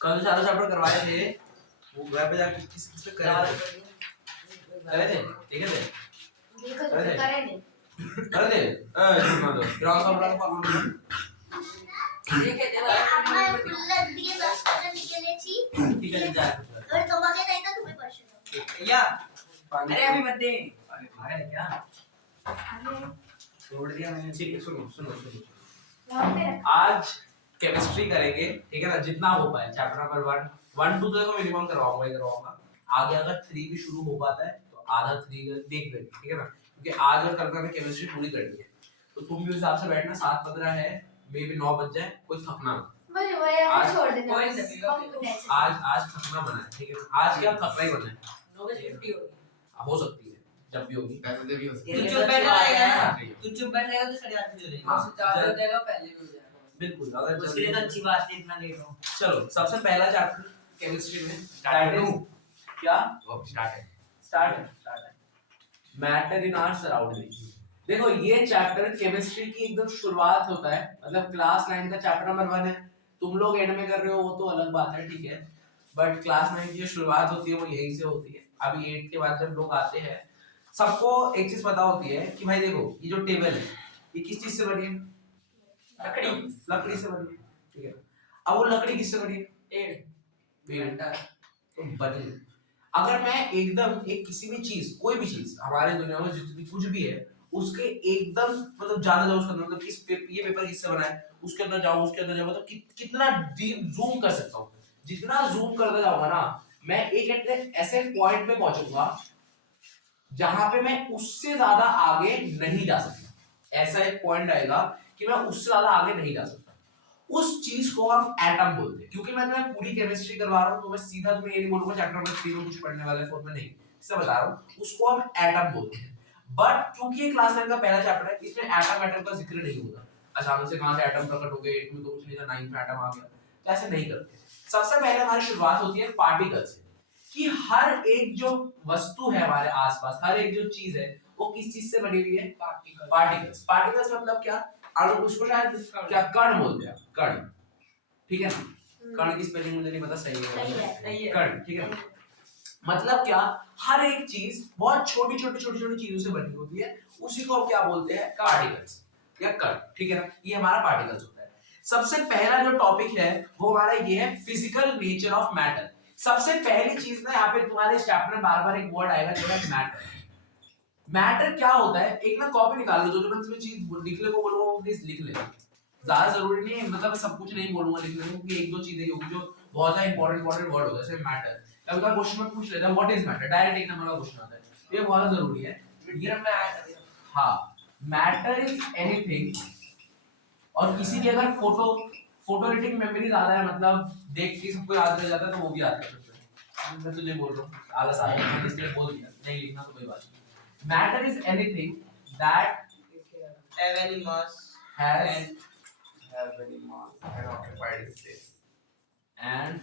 कल जो सारा चैप्टर करवाए थे वो घर पे जाके किस पे करे थे ठीक है करे थे सुना दो ग्राउंड का बड़ा फॉर्मूला ठीक है जा और तुम्हारे नहीं था तुम्हें क्वेश्चन या अरे अभी मत दे अरे भाई क्या छोड़ दिया मैंने ठीक है सुनो आज केमिस्ट्री करेंगे ठीक है ना जितना हो पाए चैप्टर नंबर 1 2 तो देखो मिनिमम करवाऊंगा आगे अगर 3 भी शुरू हो पाता है तो आधा 3 देख लेंगे ठीक है ना क्योंकि आज और कल में केमिस्ट्री पूरी करनी है तो तुम भी उस हिसाब से बैठना 7:15 है मे भी 9 बज जाए कोई थकना आज छोड़ देना आज थकना बना है ठीक है आज क्या थकना ही बना है 9 बजे छुट्टी होगी हो सकती है जब भी होगी पैसे भी हो सकते तू चुप बैठा रहेगा ना तू चुप बैठेगा तो 8:30 बजे हो जाएगा हाँ, उससे 4 हो जाएगा पहले भी हो जाएगा बिल्कुल अगर उसके लिए तो अच्छी बात है इतना लेट हो चलो सबसे पहला चैप्टर केमिस्ट्री में टाइटल क्या स्टार्ट है मैटर इन आवर सराउंडिंग देखो ये चैप्टर केमिस्ट्री की एकदम शुरुआत होता है मतलब क्लास 9 का चैप्टर नंबर 1 है तुम लोग एंड में कर रहे हो वो तो अलग बात है ठीक है बट क्लास 9 की जो शुरुआत होती है वो यहीं से होती है अभी 8 के बाद जब लोग आते हैं सबको एक चीज पता होती है कि भाई देखो ये जो टेबल है ये किस चीज से बनी है लकड़ी से बनी है ठीक है अब वो लकड़ी किससे बनी है पेड़ तो बनी अगर मैं एकदम एक किसी भी चीज कोई भी चीज हमारे दुनिया में जितनी कुछ भी है उसके एकदम मतलब ज्यादा जाओ उसके अंदर मतलब ये पेपर किससे बना है उसके अंदर जाओ मतलब कितना डीप जूम कर सकता हूँ जितना जूम करता जाऊंगा ना मैं एक ऐसे पॉइंट पे पहुंचूंगा जहां पे मैं उससे ज्यादा आगे नहीं जा सकता ऐसा एक पॉइंट आएगा कि मैं उससे ज्यादा आगे नहीं जा सकता उस चीज को हम एटम बोलते हैं क्योंकि मैं तुम्हें पूरी केमिस्ट्री करवा रहा हूं तो मैं सीधा तुम्हें ये नहीं बोलूंगा चैप्टर नंबर 3 में कुछ पढ़ने वाला है 4 में नहीं इससे बता रहा हूं उसको हम एटम बोलते हैं बट क्योंकि ये क्लास 9 का पहला चैप्टर है इसमें एटम का जिक्र नहीं होगा अचानक से कहां से एटम प्रकट हो गए 8 में तो कुछ नहीं था 9 में एटम आ गया तो ऐसे नहीं करते सबसे पहले हमारी शुरुआत होती है पार्टिकल से कि हर एक जो वस्तु है हमारे आसपास हर एक जो चीज है वो किस चीज से बनी हुई है पार्टिकल्स मतलब क्या अणु उसको शायद क्या कण बोलते हैं कण ठीक है ना कण की स्पेलिंग मुझे नहीं पता सही है कण ठीक है मतलब क्या हर एक चीज बहुत छोटी चीजों से बनी होती है उसी को हम क्या बोलते हैं पार्टिकल्स या कण ठीक है ना ये हमारा पार्टिकल्स होता है सबसे पहला जो टॉपिक है वो हमारा ये है फिजिकल नेचर ऑफ मैटर सबसे पहली चीज ना यहाँ पे तुम्हारे इस चैप्टर में बार-बार एक वर्ड आएगा जो है मैटर क्या होता है एक ना कॉपी निकाल लो जो मैं तुम्हें चीज लिखने को बोलूंगा वो प्लीज लिख लेना ज्यादा जरूरी नहीं है मतलब मैं सब कुछ नहीं बोलूंगा लिखने को क्योंकि एक दो चीजें होगी जो बहुत ज्यादा इंपॉर्टेंट वर्ड होता है जैसे मैटर कभी कभी क्वेश्चन में पूछ लेता है व्हाट इज मैटर डायरेक्ट एक नंबर का क्वेश्चन आता है ये बहुत जरूरी है ये हाँ मैटर इज एनीथिंग और किसी की अगर फोटोलिटिक मेमोरी ज्यादा है मतलब देख के सबको याद रह जाता है तो वो भी आता है मैं तुझे बोल रहा हूँ आलस आ रहा है इसलिए बोल दिया नहीं लिखना तो कोई बात नहीं matter is anything that have any mass has and occupied space and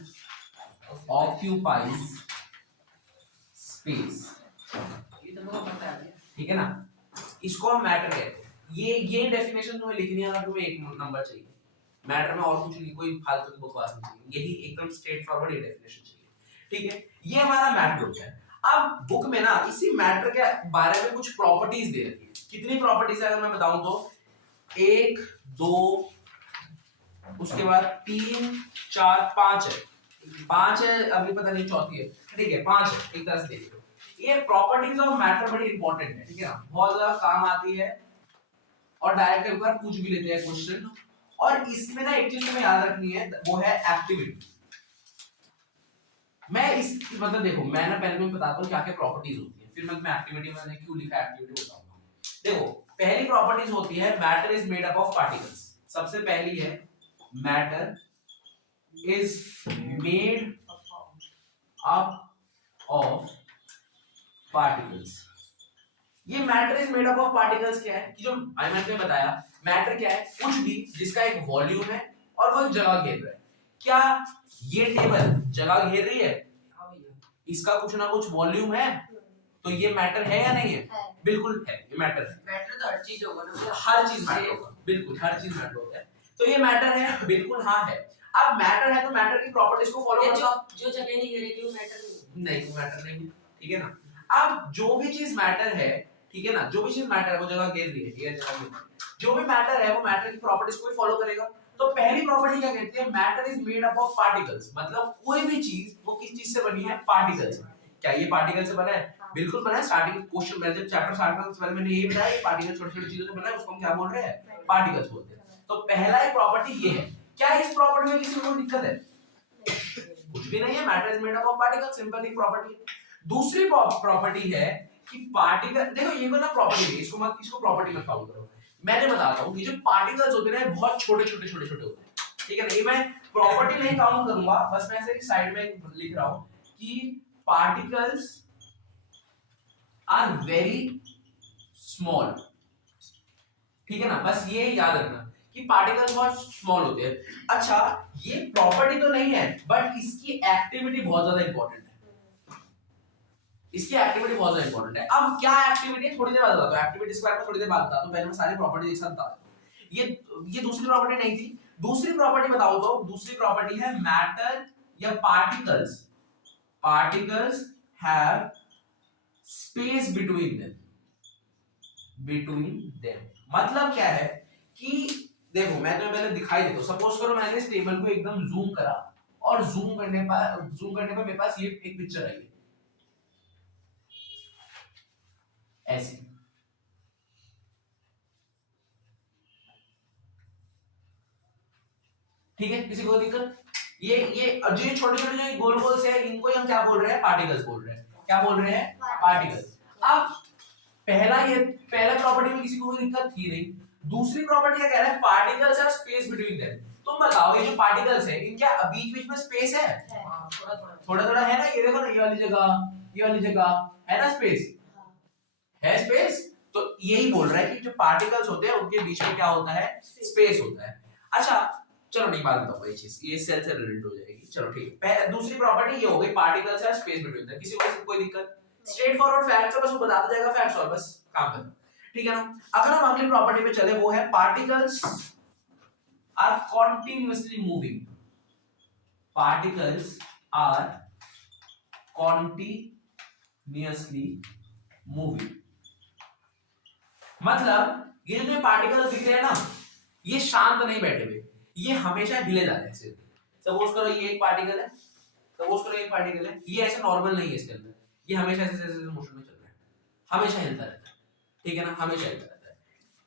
occupies space ये तो मुझे पता है ठीक है ना इसको हम मैटर कहते हैं ये डेफिनेशन तुम्हें लिखनी है अगर तुम्हें एक नंबर चाहिए मैटर में और कुछ नहीं कोई फालतू की बकवास नहीं चाहिए यही एकदम स्ट्रेट फॉरवर्ड ये डेफिनेशन चाहिए ठीक है ये हमारा मैटर होता है अब बुक में ना इसी मैटर के बारे में कुछ प्रॉपर्टीज दे रखी है कितनी प्रॉपर्टीज है अगर मैं बताऊं तो 1 2 उसके बाद 3 4 5 है 5 है अभी पता नहीं चौथी है ठीक है 5 है एक तरह से देख लो ये प्रॉपर्टीज ऑफ मैटर बड़ी इंपॉर्टेंट है ठीक है ना बहुत ज्यादा काम आती है और डायरेक्ट एक बार पूछ भी लेते हैं क्वेश्चन और इसमें ना एक चीज तुम्हें याद रखनी है वो है एक्टिविटी मैं इस मतलब देखो मैं ना पहले मैं बताता हूँ क्या क्या प्रॉपर्टीज होती है फिर मैं तुम्हें एक्टिविटी मैंने क्यों लिखा एक्टिविटी बताऊंगा देखो पहली प्रॉपर्टीज होती है matter is made up of particles सबसे पहली है matter is made up of particles ये matter is made up of particles क्या है कि जो मैंने बताया मैटर क्या है कुछ भी जिसका एक वॉल्यूम है और वो एक जगह घेर रहा है क्या ये टेबल जगह घेर रही है इसका कुछ ना कुछ वॉल्यूम है तो ये मैटर है या नहीं है बिल्कुल है ये मैटर है मैटर तो हर चीज होगा ना हर चीज मैटर होगा बिल्कुल हर चीज मैटर होता है तो ये मैटर है, बिल्कुल हाँ है। अब मैटर है तो मैटर की प्रॉपर्टीज को फॉलो करता जो जगह नहीं घेरेगी वो मैटर नहीं, वो मैटर नहीं है, ठीक है ना। अब जो भी चीज मैटर है, ठीक है ना, जो भी चीज मैटर है वो जगह घेर रही है, ठीक है, जगह घेर रही है। जो भी मैटर है वो मैटर की प्रॉपर्टीज को ही फॉलो करेगा। तो पहली प्रॉपर्टी क्या कहती है, matter is made up of particles, मतलब कोई भी चीज वो किस चीज से बनी है, पार्टिकल से। क्या ये पार्टिकल से बना है? बिल्कुल बना है। स्टार्टिंग क्वेश्चन में जब चैप्टर स्टार्ट करने से पहले मैंने यही बताया कि पार्टिकल छोटी-छोटी चीजों से बना है, उसको हम क्या बोल रहे हैं, पार्टिकल्स बोलते हैं। तो पहला एक प्रॉपर्टी ये है। क्या इस प्रॉपर्टी में किसी को दिक्कत है? कुछ भी नहीं है, matter is made up of particles, simple he property है। दूसरी प्रॉपर्टी है कि पार्टिकल, देखो ये ना प्रॉपर्टी है, इसको प्रॉपर्टी में काउंट करो। मैंने बताता हूं कि जो पार्टिकल्स होते हैं बहुत छोटे-छोटे होते हैं, ठीक है ना। ये मैं प्रॉपर्टी नहीं काउंट करूंगा, बस मैं ऐसे साइड में लिख रहा हूं कि पार्टिकल्स आर वेरी स्मॉल, ठीक है ना। बस ये याद रखना कि पार्टिकल्स बहुत स्मॉल होते हैं। अच्छा, ये प्रॉपर्टी तो नहीं है बट इसकी एक्टिविटी बहुत ज्यादा इंपॉर्टेंट है। इसकी एक्टिविटी बहुत ज्यादा इंपॉर्टेंट है। अब क्या एक्टिविटी है थोड़ी देर बाद बताता हूं, एक्टिविटी के बारे में थोड़ी देर बाद बताता हूं। पहले मैं सारी प्रॉपर्टी एक साथ बता दूं। ये दूसरी प्रॉपर्टी नहीं थी। दूसरी प्रॉपर्टी बताओ तो दूसरी प्रॉपर्टी है मैटर या particles have space between them. मतलब क्या है कि देखो मैं तुम्हें पहले दिखाई देता हूं। सपोज करो मैंने इस टेबल को एकदम जूम करा और जूम करने पर मेरे पास ये एक पिक्चर आई है ऐसी, ठीक है। किसी को दिक्कत? ये जो ये छोटे छोटे जो गोल गोल से है इनको हम क्या बोल रहे हैं, पार्टिकल्स बोल रहे हैं। क्या बोल रहे हैं, पार्टिकल्स। अब पहला प्रॉपर्टी में किसी को कोई दिक्कत थी नहीं। दूसरी प्रॉपर्टी क्या कह रहा है, particles are space between them. तुम बताओ ये जो पार्टिकल्स है इनके बीच बीच में स्पेस है? थोड़ा थोड़ा है ना। ये देखो ना, ये वाली जगह है ना स्पेस, है स्पेस। तो यही बोल रहा है कि जो पार्टिकल्स होते हैं उनके बीच में क्या होता है, स्पेस होता है। अच्छा चलो नहीं बात बताऊंगा ये चीज, ये सेल से रिलेटेड हो जाएगी। चलो ठीक है, दूसरी प्रॉपर्टी ये हो गई, particles are space between them. किसी को कोई दिक्कत? स्ट्रेट फॉरवर्ड फैक्ट्स है, बस वो बताता जाएगा फैक्ट्स और बस काम करना, ठीक है ना। अगर हम अगली प्रॉपर्टी पे चले, वो है particles are continuously moving. Particles are continuously moving, मतलब ये जो पार्टिकल्स दिख रहे हैं ना, ये शांत नहीं बैठे हुए, ये हमेशा हिले जा रहे हैं। सपोज करो ये एक पार्टिकल है, ये ऐसे नॉर्मल नहीं है इसके अंदर, ये हमेशा ऐसे मोशन में चल रहा है, हमेशा हिलता रहता है, ठीक है ना, हमेशा हिलता रहता है।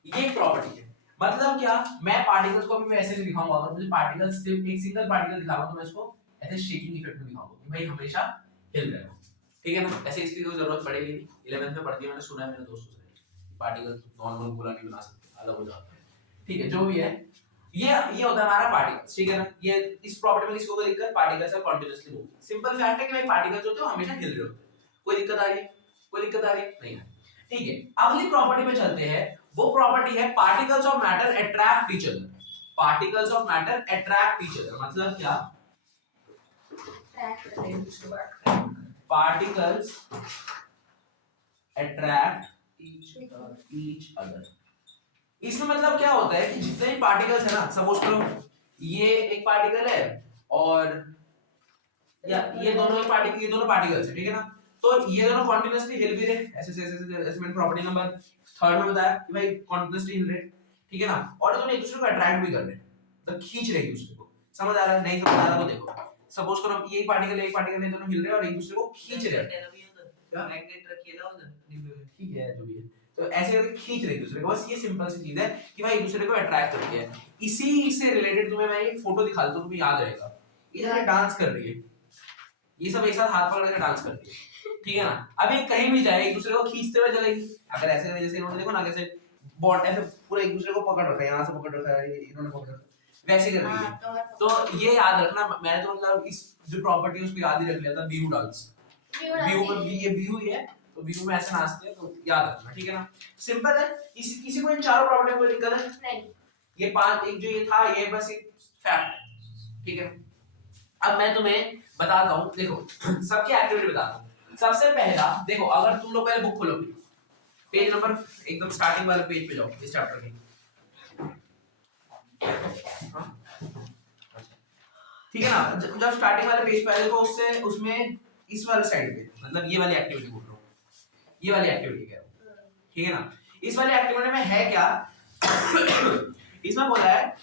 ये एक प्रॉपर्टी है। मतलब क्या, मैं पार्टिकल्स को भी मैं ऐसे नहीं दिखाऊंगा। अगर मुझे पार्टिकल्स सिर्फ एक सिंगल पार्टिकल दिखाऊंगा तो मैं इसको ऐसे शेकिंग इफेक्ट में दिखाऊंगा कि भाई हमेशा हिल रहा है, ठीक है ना। ऐसे इसकी कोई जरूरत पड़ेगी नहीं। 11th में पढ़ती है, मैंने सुना है मेरे दोस्तों से, पार्टिकल्स नॉर्मल गोला नहीं बना सकते, अलग हो जाता है, ठीक है। जो भी है ये होता है हमारा पार्टिकल्स, ठीक है ना। ये इस प्रॉपर्टी में किसको कोई दिक्कत, particles are continuously moving. Simple fact है कि भाई पार्टिकल्स होते हैं हमेशा हिल रहे होते हैं। कोई दिक्कत आ रही है? कोई दिक्कत आ रही है? नहीं है, ठीक है। अगली प्रॉपर्टी पे चलते हैं। वो प्रॉपर्टी है particles of matter attract each other. Particles of matter attract each other मतलब क्या, पार्टिकल्स अट्रैक्ट ईच अदर। इसमें मतलब क्या होता है कि जितने भी पार्टिकल्स है ना, सपोज करो ये एक पार्टिकल है और या ये दोनों पार्टिकल्स है, ठीक है ना। तो ये दोनों कंटीन्यूअसली हिल भी रहे, ऐसे मैंने प्रॉपर्टी नंबर 3 में बताया कि भाई कंटीन्यूअसली हिल रहे, ठीक है ना। और दोनों एक दूसरे को अट्रैक्ट भी कर रहे हैं, तो खींच रहे हैं एक दूसरे को। समझ आ रहा है? नहीं समझ आ रहा तो देखो, सपोज करो ये एक पार्टिकल है, दोनों हिल रहे हैं और एक दूसरे को खींच रहे हैं। मैग्नेट रखिए ना उधर डिब्बे में, ठीक है, जो भी है। तो ऐसे करके खींच रहे एक दूसरे को, बस ये सिंपल सी चीज है कि भाई एक दूसरे को अट्रैक्ट करती है। इसी से रिलेटेड तुम्हें मैं एक फोटो दिखा दूं, तुम्हें याद रहेगा। ये जैसे डांस कर रही है, ये सब एक साथ हाथ पकड़ के डांस करती है, ठीक है ना। अब ये कहीं भी जाए एक दूसरे को खींचते हुए चलेगी। अगर ऐसे करें, जैसे इन्होंने देखो ना कैसे बॉट ऐसे पूरा एक दूसरे को पकड़ रखा है, यहाँ से पकड़ रखा है, इन्होंने पकड़ रखा है, वैसे कर रही है। तो ये याद रखना, मैंने तो मतलब इस जो प्रॉपर्टी है उसको याद ही रख लिया था, व्यू डांस। व्यू में ये व्यू ही है, तो व्यू में ऐसे नाचते हैं, तो याद रखना, ठीक है ना। सिंपल है। किसी को इन चारों प्रॉपर्टी में कोई दिक्कत है? नहीं। ये 5 एक जो ये था, ये बस एक फैक्ट है, ठीक है। अब मैं तुम्हें बताता हूं, देखो सबकी एक्टिविटी बताता हूं। सबसे पहला देखो, अगर तुम लोग पहले बुक खोलोगे, पेज नंबर एकदम स्टार्टिंग वाले पेज पे जाओ इस चैप्टर के। ठीक है ना। जब स्टार्टिंग वाले पेज पे आए देखो उससे उसमें इस वाले साइड पे मतलब ये वाली एक्टिविटी बोल रहा हूँ, ये वाली एक्टिविटी क्या है, ठीक है ना। इस वाली एक्टिविटी में है क्या इसमें बोला है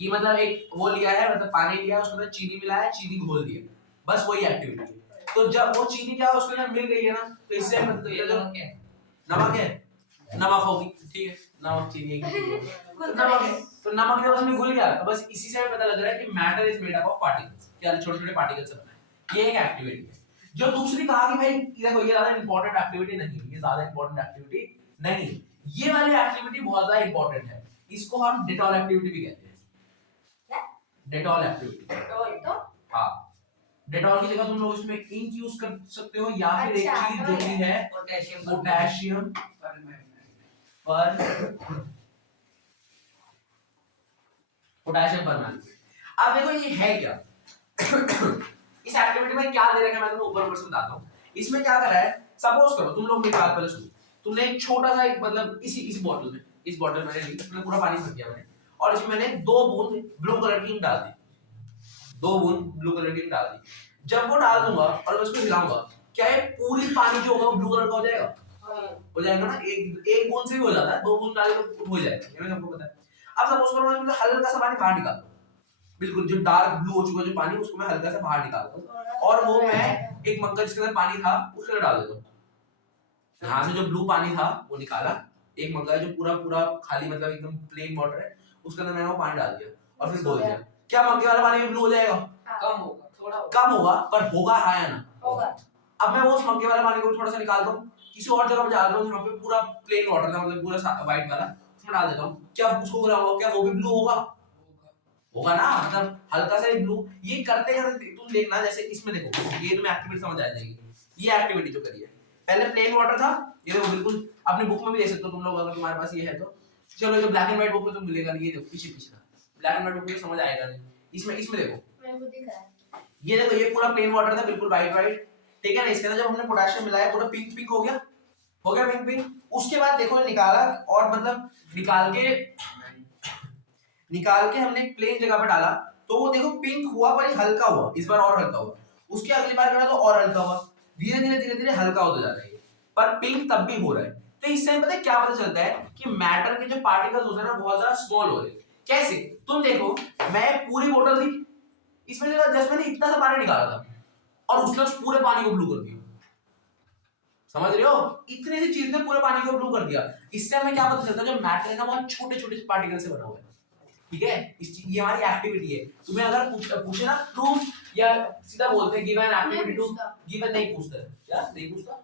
कि मतलब एक वो लिया है, मतलब पानी लिया उसके अंदर चीनी मिलाया, चीनी घोल दिया, बस वही एक्टिविटी है। तो जब वो चीनी क्या उसके अंदर मिल गई है ना, तो इससे मतलब ये जो नमक है, नमक होगी, ठीक है, नमक चीनी तो नमक है, तो नमक जब उसमें घुल गया तो बस इसी से हमें पता लग रहा है कि matter is made up of particles, क्या छोटे छोटे पार्टिकल्स से बना है। ये एक एक्टिविटी है। जो दूसरी कहा कि भाई देखो ये ज्यादा इंपॉर्टेंट एक्टिविटी नहीं, ये ज्यादा इंपॉर्टेंट एक्टिविटी नहीं, ये वाली एक्टिविटी बहुत ज्यादा इंपॉर्टेंट है, इसको हम डेटॉल एक्टिविटी भी कहते हैं। डेटॉल एक्टिविटी, हाँ, डेटॉल की जगह तुम लोग इसमें इंक यूज कर सकते हो या फिर एक चीज जो भी है पोटेशियम परमैंगनेट। अब देखो ये है क्या इस एक्टिविटी में क्या दे रखा है मैं तुम्हें ऊपर ऊपर से बताता हूँ। इसमें क्या करा है, सपोज करो तुम लोग मेरी बात पहले सुनो, तुमने एक छोटा सा एक मतलब इस बॉटल में, इस बॉटल मैंने ली, इसमें पूरा पानी भर दिया मैंने, और इसमें मैंने 2 बूंद ब्लू कलर की इंक डाल दी, 2 बूंद ब्लू कलर की इंक डाल दी। जब वो डाल दूंगा और मैं उसको हिलाऊंगा, क्या ये पूरी पानी जो होगा वो ब्लू कलर का हो जाएगा? हो जाएगा ना, एक बूंद से भी हो जाता है, 2 बूंद डाले तो हो जाएगा, ये मैं सबको पता है। अब सपोज करो मैं हल्का सा पानी बाहर निकाल, बिल्कुल जो डार्क ब्लू हो चुका जो पानी उसको मैं हल्का सा बाहर निकालता हूं, और वो मैं एक मग्गा जिसके अंदर पानी था उसके अंदर डाल देता हूं। यहां से जो ब्लू पानी था वो निकाला, एक मग्गा जो पूरा पूरा खाली मतलब एकदम प्लेन वाटर है उसके अंदर मैंने वो पानी डाल दिया और फिर बोल दिया, क्या मग्गे वाला पानी ब्लू हो जाएगा? कम होगा, थोड़ा कम होगा, पर होगा हाँ या ना? होगा। अब मैं वो उस मग्गे वाला पानी को थोड़ा सा निकालता हूं, किसी और जगह पे डाल रहा हूं जहां पे पूरा प्लेन वाटर था, मतलब पूरा व्हाइट वाला, उसमें डाल देता हूं, क्या उसको बुलाऊंगा, क्या वो भी ब्लू होगा? होगा ना, मतलब हल्का सा ब्लू। ये करते करते तुम देखना, जैसे इसमें देखो ये तुम्हें एक्टिविटी समझ आ जाएगी। ये एक्टिविटी जो करी है, पहले प्लेन वाटर था, ये देखो बिल्कुल अपने बुक में भी देख सकते हो तुम लोग अगर तुम्हारे पास ये है तो। चलो जो ब्लैक एंड व्हाइट बुक में तो मिलेगा नहीं, ये देखो पीछे पीछे था, ब्लैक एंड व्हाइट बुक में समझ आएगा नहीं। इसमें देखो, मेरे को दिख रहा है, ये देखो ये पूरा प्लेन वाटर था बिल्कुल व्हाइट व्हाइट, ठीक है ना। इसके अंदर जब हमने पोटेशियम मिलाया पूरा पिंक पिंक हो गया, हो गया पिंक पिंक। उसके बाद देखो निकाला, और मतलब निकाल के हमने एक प्लेन जगह पे डाला, तो वो देखो पिंक हुआ पर हल्का हुआ, इस बार और हल्का हुआ, उसके अगली बार करा तो और हल्का हुआ, धीरे धीरे धीरे धीरे हल्का होता जा रहा है, पर पिंक तब भी हो रहा है। तो इससे हमें पता है क्या पता चलता है कि मैटर के जो पार्टिकल्स होते हैं ना बहुत ज्यादा स्मॉल हो रहे हैं। कैसे? तुम देखो, मैं पूरी बोतल थी, इसमें जस्ट मैंने इतना सा पानी निकाला था और उसने उस पूरे पानी को ब्लू कर दिया, समझ रहे हो? इतनी सी चीज ने पूरे पानी को ब्लू कर दिया। इससे हमें क्या पता चलता है, जो मैटर है ना बहुत छोटे छोटे पार्टिकल से बना हुआ है, ठीक है। ये हमारी एक्टिविटी है। तुम्हें अगर पूछे ना प्रूफ, या सीधा बोलते हैं गिवन एक्टिविटी टू, गिवन नहीं पूछते क्या? नहीं पूछता,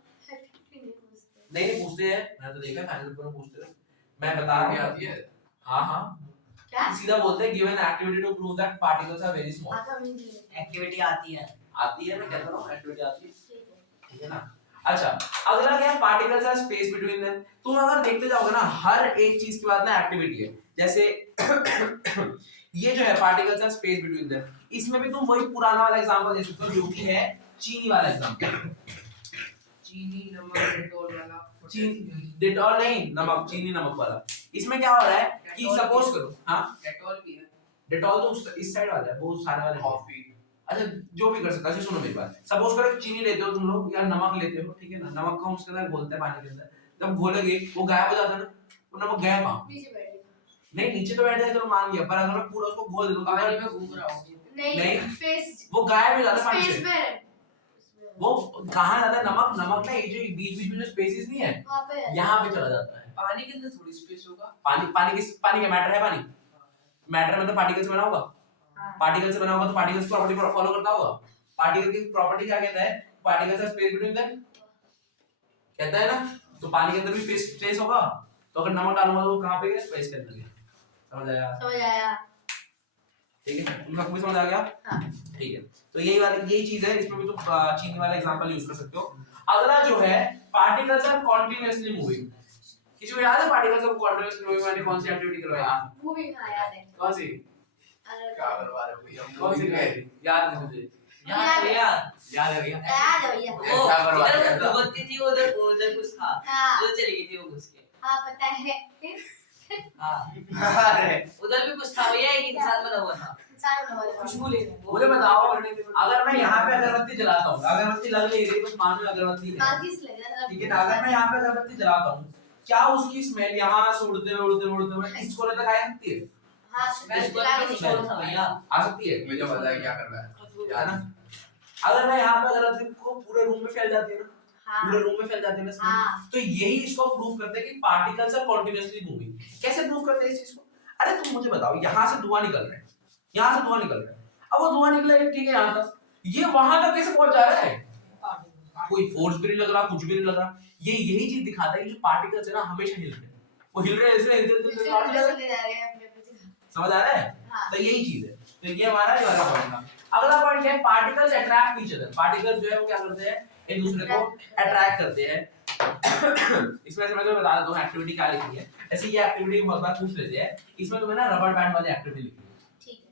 नहीं पूछते हैं, मैंने तो देखा फाइनल पर पूछते हैं, मैं बता रहा हूं आती है। हां क्या सीधा बोलते हैं given activity to prove that particles are very small. Activity आती है मैं कहता हूं एक्टिविटी आती है, ठीक है ना। अच्छा, अगला क्या है, particles are space between them. तुम अगर देखते जाओगे ना हर एक चीज के बाद ना एक्टिविटी है, जैसे ये जो है particles are space between them, इसमें भी तुम वही पुराना वाला एग्जांपल दे सकते हो जो कि है चीनी वाला एग्जांपल। चीनी नमक डेटॉल वाला, डेटॉल नहीं, नमक, चीनी नमक वाला। इसमें क्या हो रहा है कि सपोज करो, हां डेटॉल भी है, डेटॉल तो इस साइड वाला है, वो सारे वाले कॉफी, अच्छा जो भी कर सकता है। सुनो मेरी बात, सपोज करो चीनी लेते हो तुम लोग या नमक लेते हो, ठीक है ना, नमक को हम उसके अंदर घोलते हैं पानी के अंदर, जब घोलोगे वो गायब हो जाता है ना, तो नमक गया कहां? नीचे बैठ गया, नहीं नीचे तो बैठ जाए चलो मान लिया, पर अगर मैं पूरा उसको घोल दूं पानी में घूम रहा हूं, नहीं स्पेस, वो गायब हो जाता है पानी स्पेस से। में वो कहां जाता है नमक? नमक ना ये जो बीच बीच में जो स्पेसेस नहीं है वहां पे यहां पे चला जाता है। पानी के अंदर थोड़ी स्पेस होगा, पानी का मैटर है, पानी मैटर मतलब पार्टिकल से बना होगा, पार्टिकल से बना होगा तो पार्टिकल्स प्रॉपर्टी फॉलो करता होगा। पार्टिकल की प्रॉपर्टी क्या कहता है? Particles are space between them, कहता है ना। तो पानी के अंदर भी स्पेस होगा, तो अगर नमक डालूंगा तो कहां पे गया? स्पेस के अंदर गया। समझ आया? ठीक है, तुम सबको समझ आ गया? हां ठीक है, तो यही चीज है, इसमें भी तुम चीनी वाला एग्जांपल यूज कर सकते हो। अगला जो है पार्टिकल्स आर कॉन्टिन्यूअसली मूविंग। किसी को याद है पार्टिकल्स आर कॉन्टिन्यूअसली मूविंग मैंने कौन सी एक्टिविटी करवाई? मूविंग, हां याद है। कौन सी? क्या करवा रहे हो भैया? कौन सी करवाई? याद नहीं मुझे। याद है भैया, याद है भैया। वो इधर घुसती थी, उधर कुछ था, हां जो चली गई थी वो घुस के, हां पता है। हां अरे उधर भी कुछ था भैया, एक इंसान बना हुआ था, खुशबू ले मुझे बताओ, अगर मैं यहाँ पे अगरबत्ती जलाता हूँ, अगरबत्ती लग नहीं रही तो मान लो अगरबत्ती है, माचिस लग रहा है। ठीक है ना? अगर मैं यहाँ पे अगरबत्ती जलाता हूँ, क्या उसकी स्मेल यहाँ से उड़ते हुए इस कोने तक आ सकती है? हाँ, मैं जला के नहीं निकाल छोड़ता भैया। आ सकती है? मुझे पता है क्या करना है, है ना? अगर मैं यहाँ पे अगरबत्ती को पूरे रूम में फैल जाती है ना, हाँ, पूरे रूम में फैल जाती है ना smell, हाँ। तो यही इसको प्रूव करते हैं कि पार्टिकल्स आर कंटीन्यूअसली मूविंग। कैसे प्रूव करते हैं इस चीज को? अरे तुम मुझे बताओ, यहाँ से धुआं निकल रहा है, यहाँ से धुआं निकल रहा है, अब वो धुआं निकला है, ठीक है, यहाँ तक, ये वहां तक कैसे पहुंच जा रहा है? कोई फोर्स भी नहीं लग रहा, कुछ भी नहीं लग रहा। ये यही चीज दिखाता है कि जो पार्टिकल्स है ना, हमेशा हिल रहे हैं, वो हिल रहे हैं, इसलिए दूसरे दूसरे चले जा रहे हैं अपने अपने जगह। समझ आ रहा है? हाँ। तो यही चीज है। तो ये हमारा ये वाला पॉइंट था। अगला पॉइंट है particles attract each other. Particles जो है वो क्या करते हैं, एक दूसरे को अट्रैक्ट करते हैं। इसमें से मैं तुम्हें बता देता हूं एक्टिविटी क्या लिखी है। ऐसे ये एक्टिविटी बहुत बार पूछ लेते हैं, इसमें तुम्हें ना रबर बैंड वाली एक्टिविटी लिखनी है। ठीक है।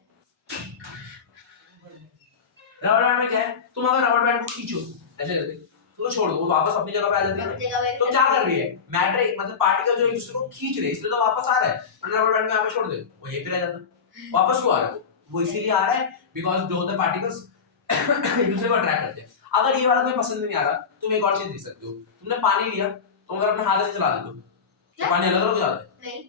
रबर बैंड में क्या है, तुम अगर रबर बैंड को खींचो ऐसे करके, तो छोड़ो, वो वापस अपनी जगह पे आ जाती है। तो क्या कर रही है, मैटर मतलब पार्टिकल जो एक दूसरे को खींच रहे हैं, इसलिए तो वापस आ रहा है। और रबर बैंड को यहाँ पे छोड़ दे, वो यहीं पे रह जाता है। वापस क्यों आ रहा है वो इसीलिए आ रहा है बिकॉज़ जो होता है पार्टिकल्स एक दूसरे को अट्रैक्ट करते हैं। अगर ये वाला तुम्हें पसंद नहीं आ रहा, तुम एक और चीज देख सकते हो। तुमने पानी लिया, तुम अगर अपने हाथ से चला देते हो तो पानी अलग अलग हो जाता है। नहीं,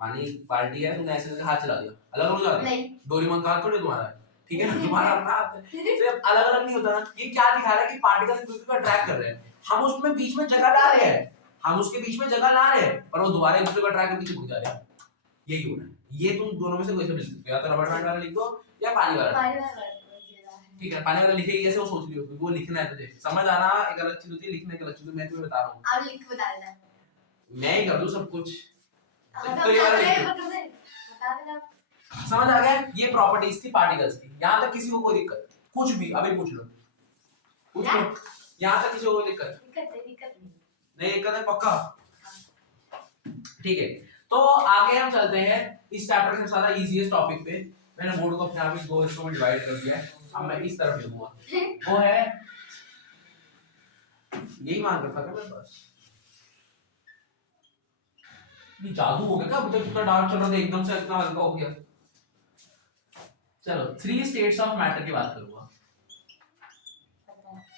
पानी बाल्टी है, तुमने ऐसे करके हाथ चला दिया, अलग अलग हो जाता है। नहीं। डोरेमोन का हाथ थोड़ी तुम्हारा है, ठीक है ना? तुम्हारा अपना हाथ है, तो अलग अलग नहीं होता ना। ये क्या दिखा रहा है कि पार्टिकल्स एक दूसरे को अट्रैक्ट कर रहे हैं। हम उसमें बीच में जगह ला रहे हैं, हम उसके बीच में जगह ला रहे हैं, और वो दोबारा एक दूसरे को अट्रैक्ट करके चिपक जा रहे हैं। यही हो रहा है। ये तुम दोनों में से कोई से मिल सकते हो, या तो रबर बैंड वाला लिख दो या पानी वाला। पानी वाला ये रहा है। ठीक है, पानी वाला लिखेगी ऐसे, वो सोच रही होगी वो लिखना है तुझे। समझ आना एक अलग चीज होती है, लिखने एक अलग चीज। मैं तुम्हें बता रहा हूँ, आप लिख के बता देना। मैं ही कर दूं सब कुछ। हाँ, तो ये वाला लिख दो। बता देना। समझ आ गया? ये प्रॉपर्टीज थी पार्टिकल्स की। यहाँ तक किसी को कोई दिक्कत, कुछ भी अभी पूछ लो, पूछ लो। यहाँ तक किसी को कोई दिक्कत दिक्कत नहीं। नहीं? दिक्कत है पक्का? ठीक है, तो आगे हम चलते हैं इस चैप्टर के सारा इजीएस्ट टॉपिक पे। मैंने बोर्ड को अपने आप ही दो हिस्सों में डिवाइड कर दिया है। अब मैं इस तरफ लिखूंगा, वो है यही मान रखा था मैं बस। ये जादू हो गया क्या? अभी तक इतना डार्क चल रहा था, एकदम से इतना हल्का हो गया। चलो 3 स्टेट्स ऑफ मैटर की बात करूंगा।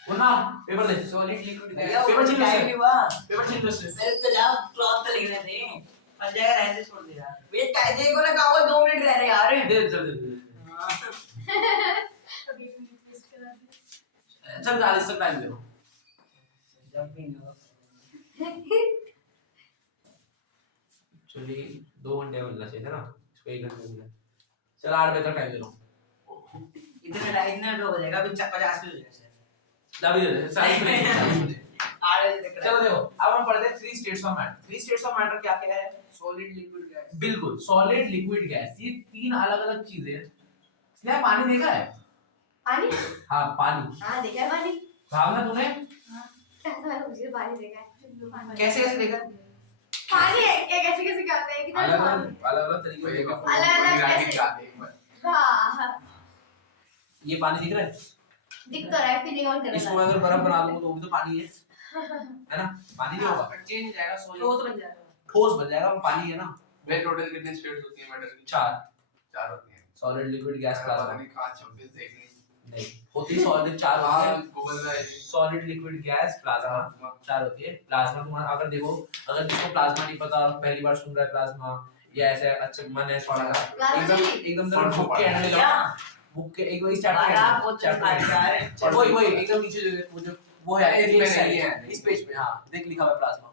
वरना पेपर दे, सॉलिड लिक्विड भैया, गैस। पेपर छीन लो इससे। नहीं हुआ। पेपर छीन लो इससे। मेरे तो जाओ क्लॉथ पे लिखने थे। और जगह ऐसे छोड़ दे यार। वेट काय देखो ना काओ 2 मिनट रह रहे यार। दे चल दे। अभी ट्विस्ट करा दे। चल 40 तक टाइम दे लो। जंपिंग चलिए 2 घंटे में मिलना चाहिए था ना, इसको 1 घंटे में मिला। चल 8 बजे तक टाइम दे लो। इतने टाइम ना हो जाएगा, अभी 50 पे हो जाएगा। चाबी दे दे, 40 मिनट। 8 बजे तक। चलो देखो, अब हम पढ़ते हैं 3 states of matter. 3 states of matter क्या क्या है? Solid liquid gas. बिल्कुल, सॉलिड, लिक्विड, गैस। ये 3 अलग-अलग चीजें हैं। इसलिए पानी देखा है? पानी? हाँ पानी। हाँ, देखा है पानी। भावना तूने हाँ, मुझे पानी देखा है। कैसे कैसे देखा? पानी एक ऐसे कैसे क्या होता है? किधर अलग-अलग तरीके से देखा। अलग-अलग कैसे? हाँ, ये पानी दिख रहा है? दिख तो रहा है, फिर ऑन करना इसको अगर बर्फ बना दूंगा तो वो भी तो पानी है ना? पानी नहीं होगा, चेंज हो जाएगा सॉलिड। तो बन जाएगा। ठोस बन जाएगा, वो पानी है ना। वे टोटल कितने स्टेट्स होती हैं मैटर की? 4 होती हैं। सॉलिड, लिक्विड, गैस, पता प्लाज्मा। नहीं कहाँ 26 देख ली। नहीं होती सॉलिड 4 होती है। गूगल में सॉलिड, लिक्विड, गैस, प्लाज्मा 4 होती है। प्लाज्मा तुम्हारा अगर देखो, अगर किसको प्लाज्मा नहीं पता, पहली बार सुन रहा है प्लाज्मा या ऐसे अच्छा मन है सॉलिड का, एकदम जरा बुक के एंड में जाओ, बुक के एक इस आप वो चैप्टर चैप्टर वही एकदम नीचे जो जो वो है इस पे नहीं है। इस पेज पे। हाँ देख लिखा हुआ है प्लाज्मा।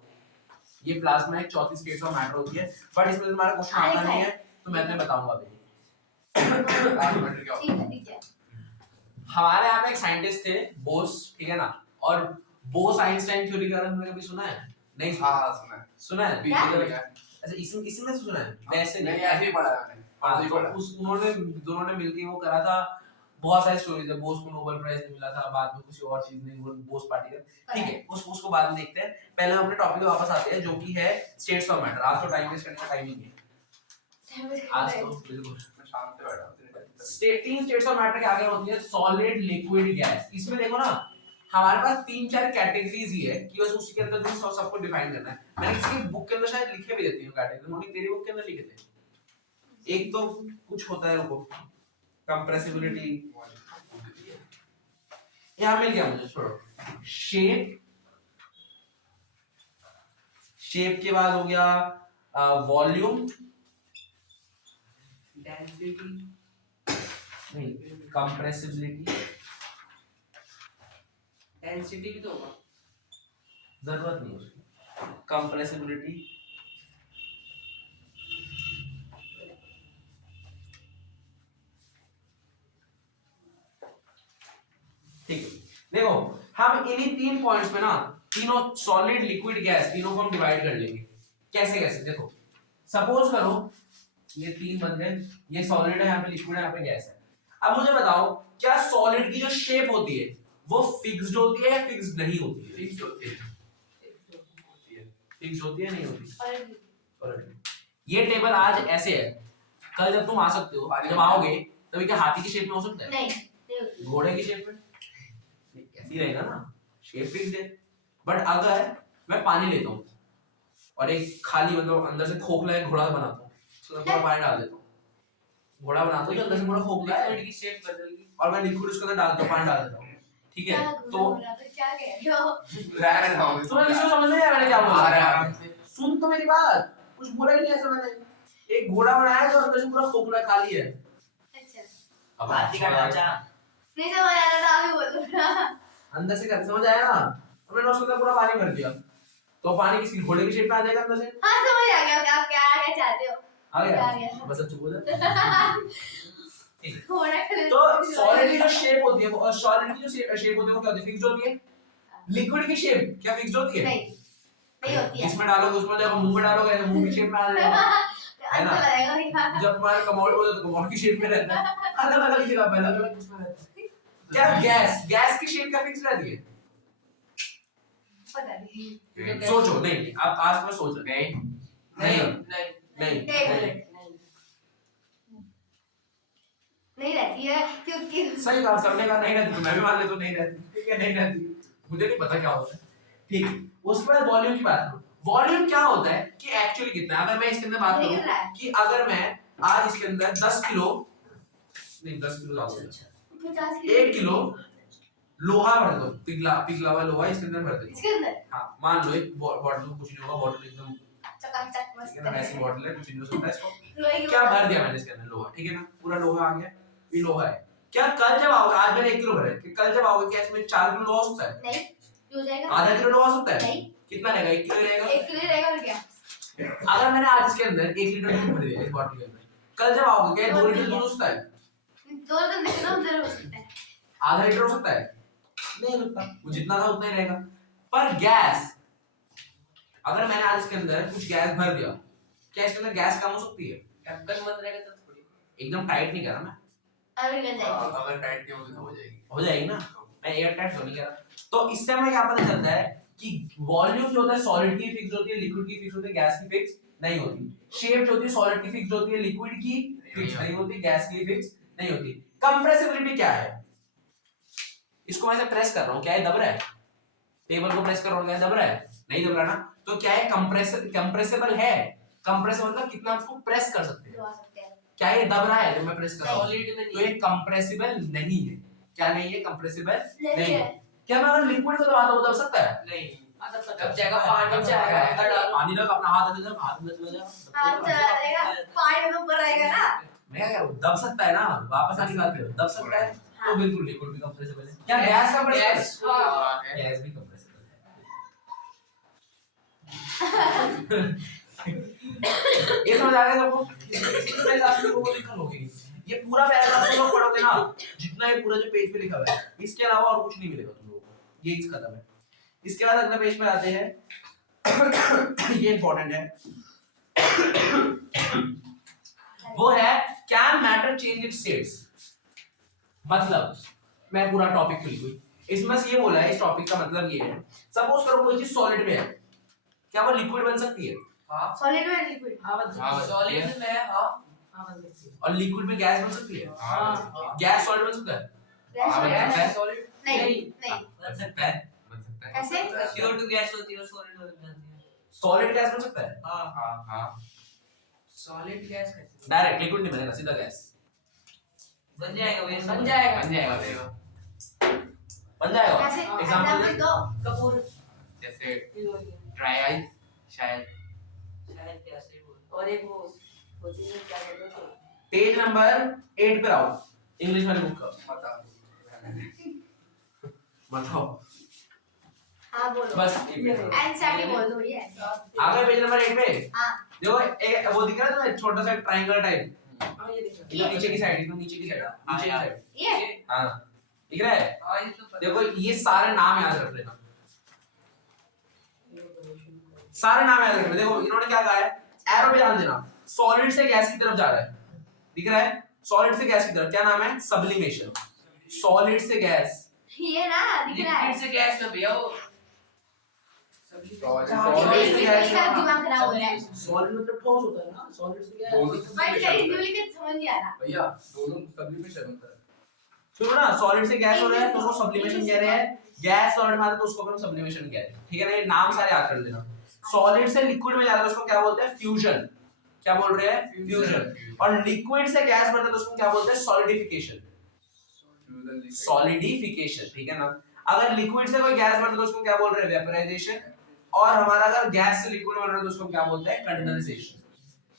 ये प्लाज्मा एक चौथी स्टेट ऑफ मैटर होती है, बट इसमें तुम्हारा क्वेश्चन आता नहीं है तो मैं तुम्हें बताऊंगा अभी। मैटर क्या ठीक है, ठीक है। हमारे यहाँ पे एक साइंटिस्ट थे बोस, ठीक है ना, और बोस आइंस्टाइन थ्योरी के बारे में कभी सुना है? नहीं सुना? हाँ सुना है। सुना है? बीच में लिखा है। अच्छा इसमें सुना है? वैसे नहीं ऐसे ही पढ़ा है मैंने। हाँ, ऐसे ही तो पढ़ा। उस उन्होंने दोनों ने मिलके वो करा था। बहुत सारी स्टोरीज है। बोस को नोबेल प्राइज नहीं मिला था, बाद में कुछ और चीज नहीं, वो बोस पार्टिकल। ठीक है, उसको बाद में देखते हैं। पहले हम अपने टॉपिक पे वापस आते हैं जो कि है स्टेट्स ऑफ मैटर। आज तो टाइम वेस्ट करने का टाइम नहीं है आज तो, बिल्कुल। मैं शाम से बैठा हूँ। 3 स्टेट्स ऑफ मैटर क्या क्या होती है? Solid, liquid, gas. इसमें देखो ना, हमारे पास 3-4 कैटेगरीज ही है कि बस उसके अंदर तुम सबको डिफाइन करना है। मैंने किसी बुक के अंदर शायद लिखे भी देती हूं कैटेगरी, मोनी तेरी बुक के अंदर लिखे थे। एक तो कुछ होता है, रुको कंप्रेसिबिलिटी यहाँ मिल गया मुझे, छोड़ो। शेप के बाद हो गया वॉल्यूम, डेंसिटी नहीं कंप्रेसिबिलिटी, डेंसिटी भी तो होगा। जरूरत नहीं उसकी, कंप्रेसिबिलिटी, ठीक है। देखो हम इन्हीं 3 पॉइंट्स पे ना, तीनों सॉलिड लिक्विड गैस तीनों को हम डिवाइड कर लेंगे। कैसे कैसे देखो, सपोज करो ये 3 बन गए, ये सॉलिड है, यहाँ पे लिक्विड है, यहाँ पे गैस है। अब मुझे बताओ क्या सॉलिड की जो शेप होती है वो फिक्स्ड होती है या फिक्स्ड नहीं होती है? फिक्स होती है। फिक्स्ड होती है नहीं होती? और ये टेबल आज ऐसे है, कल जब तुम आ सकते हो, जब आओगे तभी क्या हाथी की शेप में हो सकता है? नहीं होती। घोड़े की शेप में ऐसी रहेगा ना, शेप फिक्स्ड है। बट अगर मैं पानी लेता हूँ और एक खाली मतलब अंदर से खोखला एक घोड़ा बनाता हूँ, उसके अंदर पूरा पानी डाल देता हूँ, घोड़ा बनाता हूँ जो अंदर से पूरा खोखला है, लिक्विड की शेप बदल गई। और मैं लिक्विड उसके अंदर डालता हूँ, पानी डाल देता हूँ, ठीक है? तो क्या कह रहे हो? रहने दो। तुम्हें किसी को समझ नहीं आया मैंने क्या आ रहा है बोला? आराम से। सुन तो मेरी बात, कुछ बोला ही नहीं ऐसा मैंने। एक घोड़ा बनाया जो अंदर से पूरा खोखला खाली है। अच्छा अब हाथी का ढांचा। नहीं समझ आ रहा, अभी बोलो ना। अंदर से कर समझ आया ना? और मैंने उसके अंदर पूरा पानी भर दिया, तो पानी किसी घोड़े की शेप में आ जाएगा अंदर से। हाँ समझ आ गया, क्या क्या चाहते हो? आ आ गया गया। बस, अब चुप हो जा। घोड़ा का तो सॉलिड की जो शेप होती है वो, और सॉलिड की जो शेप होती है वो क्या होती है? फिक्स्ड होती है। लिक्विड की शेप क्या फिक्स्ड होती है? नहीं होती है। इसमें डालोगे उसमें जाएगा, मुंह में डालोगे तो मुंह की शेप में आ जाएगा, है ना? अच्छा लगेगा भैया। जब तुम्हारा कमोड होता है तो कमोड की शेप में रहता है, अलग अलग जगह पे अलग अलग उसमें रहता है। क्या गैस की शेप क्या फिक्स रहती है? पता नहीं। सोचो, नहीं आप आज में सोच रहे हैं, नहीं नहीं नहीं नहीं रहती है क्योंकि सही कहा, सबने कहा नहीं रहती, तो मैं भी मान लेता हूं नहीं रहती, ठीक है नहीं रहती, मुझे नहीं पता क्या होता है, ठीक है। उसके बाद वॉल्यूम की बात करो। वॉल्यूम क्या होता है कि एक्चुअली कितना है? अगर मैं इसके अंदर बात करूं कि अगर मैं आज इसके अंदर 10 किलो, नहीं 10 किलो ज्यादा होता है, 1 किलो लोहा भर दो, पिघला हुआ लोहा इसके अंदर भर दो, इसके अंदर हाँ मान लो एक बॉटल में कुछ नहीं होगा, बॉटल एकदम चकाचक मस्त ठीक है ना, ऐसी बॉटल है, कुछ नहीं हो सकता इसको, लोहे की क्या बोतल। भर दिया मैंने इसके अंदर? लोहा, ठीक है ना, पूरा लोहा आ गया, ये लोहा है। क्या कल जब आओगे, आज मैंने 1 किलो भरा है, कि कल जब आओगे क्या इसमें 4 किलो लोहा हो सकता है? नहीं हो जाएगा। आधा किलो लोहा हो सकता है? नहीं। कितना रहेगा? 1 किलो रहेगा। 1 किलो रहेगा और क्या? अगर मैंने आज इसके अंदर 1 लीटर दूध भर दिया इस बॉटल के अंदर, कल जब आओगे क्या 2 लीटर दूध हो सकता है? 2 तो नहीं ना, उधर हो सकता है। आधा लीटर हो सकता है? नहीं हो सकता, वो जितना था उतना ही रहेगा। पर गैस, अगर मैंने आज इसके अंदर कुछ गैस भर दिया, क्या इसके अंदर गैस कम हो सकती है? ढक्कन बंद रहेगा तो थोड़ी। एकदम टाइट नहीं कह रहा मैं, अगर निकल जाएगी। अगर टाइट नहीं होगी तो हो जाएगी। हो जाएगी ना, मैं एयर टाइट तो नहीं कह रहा। तो इससे हमें क्या पता चलता है कि वॉल्यूम जो होता है सॉलिड की फिक्स होती है, लिक्विड की फिक्स होती है, गैस की फिक्स नहीं होती। शेप जो होती है सॉलिड की फिक्स होती है, लिक्विड की फिक्स नहीं होती, गैस की फिक्स नहीं होती। कंप्रेसिबिलिटी क्या है? इसको मैं ऐसे प्रेस कर रहा हूं, क्या ये दब रहा है? टेबल को प्रेस कर रहा हूं, क्या दब रहा है? नहीं दब रहा ना, तो क्या है? कंप्रेसिबल है। कंप्रेसिबल मतलब कितना उसको प्रेस कर सकते हैं। दबा सकते हैं। क्या ये दब रहा है जो मैं प्रेस कर रहा हूं? सॉलिड में तो ये कंप्रेसिबल नहीं है। क्या नहीं है? कंप्रेसिबल नहीं नहीं है। है। क्या मैं अगर लिक्विड को दबाता हूं दब सकता है? नहीं। जब जाएगा पानी जाएगा अंदर डालो। पानी रख, अपना हाथ अंदर, हाथ अंदर चला जा, हाथ चला रहेगा, पानी में ऊपर रहेगा ना। मैं क्या कह रहा हूं, दब सकता है ना, वापस आने की बात कर, दब सकता है तो हाँ। बिल्कुल लिक्विड भी कंप्रेसिबल है। क्या गैस कंप्रेसिबल है? गैस, हाँ। गैस भी कंप्रेसिबल है। ये समझ आ गया सबको? इसमें काफी लोगों को दिक्कत होगी। ये पूरा पैराग्राफ तुम लोग पढ़ोगे ना, जितना ये पूरा जो पेज पे लिखा हुआ है, इसके अलावा और कुछ नहीं मिलेगा तुम लोगों को, ये चीज खत्म है। इसके बाद अगला पेज पे आते हैं। ये इंपॉर्टेंट है, वो है can matter change it's states. मतलब मैं पूरा टॉपिक क्यों लिखूं, इसमें से ये बोला है, इस टॉपिक का मतलब ये है, सपोज करो कोई चीज सॉलिड में है, क्या वो लिक्विड बन सकती है? हाँ। सॉलिड में लिक्विड। हाँ बन सकती है। सॉलिड में हाँ बन सकती है। और लिक्विड में गैस बन सकती है? हाँ। गैस सॉलिड बन सकता है? गैस सॉलिड नहीं बन सकता है। बन सकता है। ऐसे CO2 गैस होती है, सॉलिड हो जाती है। सॉलिड गैस बन सकता है? हाँ। हाँ। सॉलिड गैस कैसे? डायरेक्ट लिक्विड नहीं बनेगा, सीधा गैस। बन जाएगा ये बन जाएगा। बन जाएगा बन जाएगा कैसे एग्जांपल दे दो कपूर जैसे ड्राई आइज शायद शायद क्या सही बोल और एक वो होती है क्या कहते हैं उसको? पेज नंबर 8 पे आओ इंग्लिश वाली बुक का बताओ हाँ बोलो बस एंसाइटी बोल दो ये आगे पेज नंबर 8 पे हाँ देखो एक वो दिख रहा है तुम्हें छोटा सा ट्रायंगल टाइप हाँ ये देखो। ये नीचे की साइड एकदम नीचे की साइड ये हां दिख रहा है हाँ ये तो पता देखो ये सारे नाम याद रख लेना सारे नाम याद रख लेना देखो इन्होंने क्या कहा है एरो पे ध्यान देना सॉलिड से गैस की तरफ जा रहा है दिख रहा है सॉलिड से गैस की तरफ क्या नाम है सब्लिमेशन सॉलिड से गैस ये ना दिख रहा है लिक्विड से गैस में भैया वो सॉलिड से गैस इसका दिमाग खराब हो रहा है सॉलिड मतलब ठोस होता है ना सॉलिड से गैस दोनों भाई कहीं डुप्लीकेट समझ नहीं आ रहा भैया दोनों सब्लिमेशन होता है सुनो ना सॉलिड से गैस हो रहा है तो उसको सब्लिमेशन कह रहे हैं गैस सॉलिड में आता है तो उसको अपन सब्लिमेशन कह रहे हैं ठीक है ना ये नाम सारे याद कर लेना सॉलिड से लिक्विड में जाता है उसको क्या बोलते हैं फ्यूजन क्या बोल रहे हैं फ्यूजन और लिक्विड से गैस बनता है तो उसको क्या बोलते हैं सॉलिडिफिकेशन सॉलिडिफिकेशन ठीक है ना अगर लिक्विड से कोई गैस बनता है तो उसको क्या बोल रहे हैं वेपराइजेशन और हमारा अगर गैस से लिक्विड बन रहा है तो उसको क्या बोलते हैं कंडेंसेशन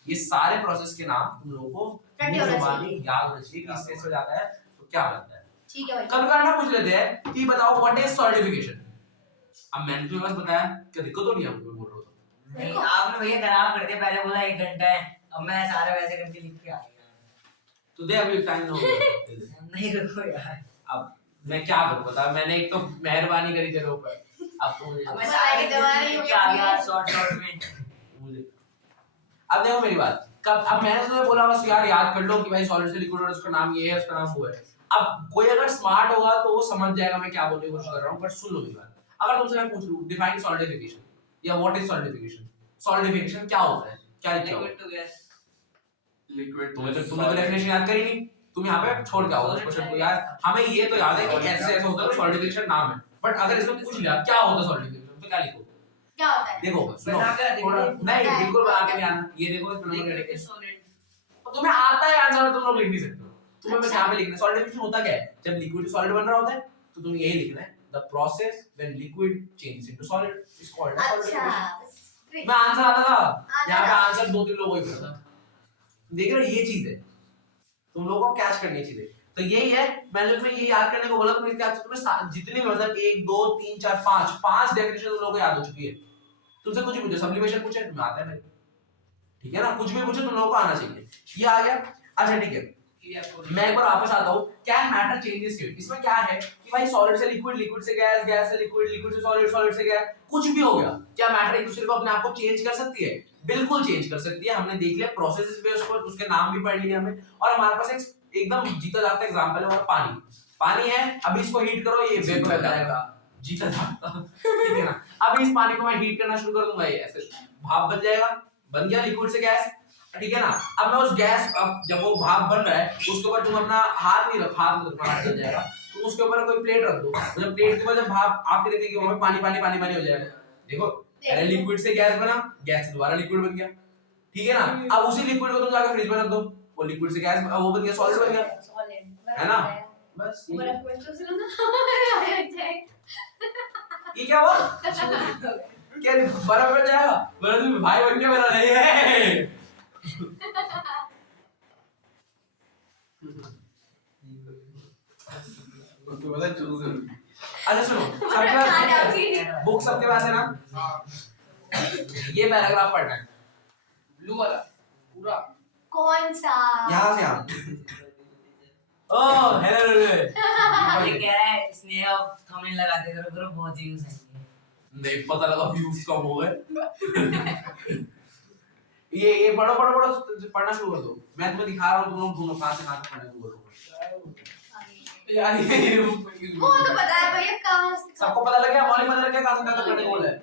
ये सारे प्रोसेस के नाम तुम लोगों को रटे होना जुबानी चाहिए। याद होना चाहिए कि इससे हो जाता है तो क्या बनता है ठीक है भाई कल का ना पूछ लेते हैं कि बताओ व्हाट इज सॉलिडिफिकेशन अब मैंने तुम्हें बस बताया क्या दिक्कत हो रही है हमको बोल रहा हूं नहीं आपने भैया खराब कर दिया पहले बोला 1 घंटा है अब मैं सारा वैसे करके लिख के आ गया तो दे अभी टाइम ना हो नहीं रुको यार अब मैं क्या करूं बता मैंने एक तो मेहरबानी करी तेरे ऊपर अब तो मुझे अब मैं सारे लिख के आ गया शॉर्ट में मुझे अब देखो मेरी बात कब अब मैंने तुम्हें बोला बस यार याद कर लो कि भाई सॉलिड से लिक्विड और उसका नाम ये है उसका नाम वो है अब कोई अगर स्मार्ट होगा तो वो समझ जाएगा मैं क्या बोलने की कोशिश कर रहा हूं बट सुन लो मेरी बात अगर तुमसे मैं पूछ लूं डिफाइन सॉलिडिफिकेशन या व्हाट इज सॉलिडिफिकेशन सॉलिडिफिकेशन क्या होता है क्या लिखा हुआ है लिक्विड टू गैस लिक्विड तुमने तो डेफिनेशन याद करी नहीं तुम यहाँ पे छोड़ के आओ उस क्वेश्चन को यार हमें ये तो याद है कि ऐसे ऐसे होता है सॉलिडिफिकेशन नाम है बट अगर इसमें पूछ लिया क्या होता है सॉलिडिफिकेशन तो क्या लिखो क्या होता है देखो सुनो बना के थोड़ा नहीं बिल्कुल बना के नहीं आना ये देखो इस नंबर लिक्विड के टू सॉलिड तुम्हें आता है आंसर तुम लोग लिख नहीं सकते हो तुम्हें बस यहाँ पे लिखना है सॉलिडिफिकेशन होता क्या है जब लिक्विड सॉलिड बन रहा होता है तो तुम्हें यही लिखना है the process when liquid changes into solid is called अच्छा सॉलिडिफिकेशन मैं आंसर आता था यहाँ पे आंसर 2-3 लोगों ही पता था देख रहे हो ये चीज है तुम लोगों को कैच करनी चाहिए तो यही है मैंने तुम्हें ये याद करने को बोला तुम्हें क्या तुम्हें जितनी मतलब 1 2 3 4 5 डेफिनेशन तुम लोगों को याद हो चुकी है तुमसे कुछ भी पूछो सब्लिमेशन पूछे तुम्हें आता है मेरे ठीक है ना कुछ भी पूछो तुम लोगों को आना चाहिए ये आ गया अच्छा ठीक है मैं एक बार वापस आता हूँ क्या मैटर चेंजेस हियर इसमें क्या है कि भाई सॉलिड से लिक्विड लिक्विड से गैस गैस से लिक्विड लिक्विड से सॉलिड सॉलिड से गैस कुछ भी हो गया क्या मैटर एक दूसरे को अपने आप को चेंज कर सकती है बिल्कुल चेंज कर सकती है हमने देख लिया प्रोसेसेस पे उसके नाम भी पढ़ लिए हमें और हमारे पास एक एकदम जीता जागता एग्जांपल है हमारा पानी है अभी इसको हीट करो ये वेपर हो जाएगा जीता जागता ठीक है ना अभी इस पानी को मैं हीट करना शुरू कर दूंगा ये ऐसे भाप बन जाएगा बन गया लिक्विड से गैस ठीक है ना अब मैं उस गैस अब जब वो भाप बन रहा है उसके ऊपर तुम अपना हाथ नहीं रख हाथ में हाथ चल जाएगा तुम उसके ऊपर कोई प्लेट रख दो जब प्लेट के ऊपर जब भाप आपके देखेंगे वहां पे पानी पानी पानी पानी हो जाएगा देखो पहले लिक्विड से गैस बना गैस से दोबारा लिक्विड बन गया ठीक है ना अब उसी लिक्विड को तुम जाकर फ्रिज में रख दो वो लिक्विड से गैस वो बन गया सॉलिड बन गया सॉलिड है ना बस बड़ा क्वेश्चन सुनो ना ये क्या हुआ क्या बर्फ बन जाएगा बोला तुम भाई बन गया मेरा नहीं है तो पता चूज अच्छा सुनो सबके पास बुक सबके पास है ना ये पैराग्राफ पढ़ना है ब्लू वाला पूरा कौन सा यहाँ से यहाँ ओह हेलो ये कह रहा है इसने अब थंबनेल लगा दे करो बहुत व्यूज आएंगे नहीं पता लगा व्यूज कम हो गए ये पढ़ो पढ़ना शुरू कर दो मैं तुम्हें दिखा रहा हूँ तुम लोग दोनों कहाँ से पढ़ने को बोलो यार ये वो तो पता है भैया कहाँ से सबको पता लग गया मौलिक पता लग गया कहाँ से पढ़ने को बोला है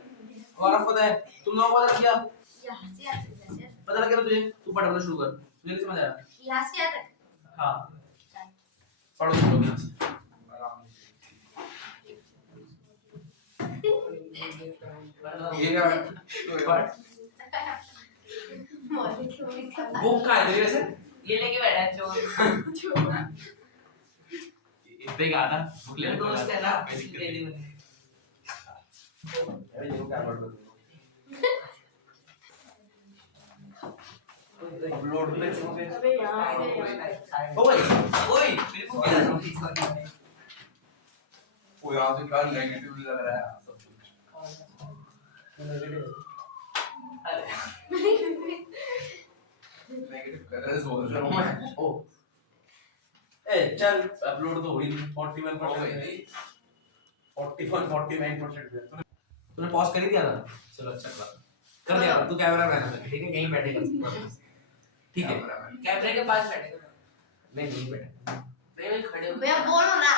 गौरव पता है तुम लोगों को पता लग गया यहाँ से यहाँ से पता लग गया तुझे तू पढ़ना शुरू कर तुझे नहीं समझ आया यहाँ से यहाँ तक हाँ पढ़ो तुम लोग यहाँ से ये क्या पढ़ मौलिक बुक कहाँ है तेरी वैसे ये लेके बैठा है चोर इतने का ना बुक ले मेरा लो दोस्त है ना कोई दिक्कत दे दी नहीं। मैंने अरे देखो क्या पढ़ रहे हो अपलोड पे अबे यहाँ से ओ भाई ओए मेरे को क्या समझ वो यहाँ से क्या नेगेटिव लग रहा है सब कुछ। अरे नेगेटिव कलर्स बोल रहा हूँ मैं। ओ ए चल अपलोड तो हो ही 41% हो गई थी। 49% तूने पॉज कर ही दिया था चलो अच्छा कर दिया तू कैमरा मैन है ठीक है यहीं बैठेगा ठीक है कैमरे के पास बैठेगा नहीं बैठे नहीं खड़े हो भैया बोलो ना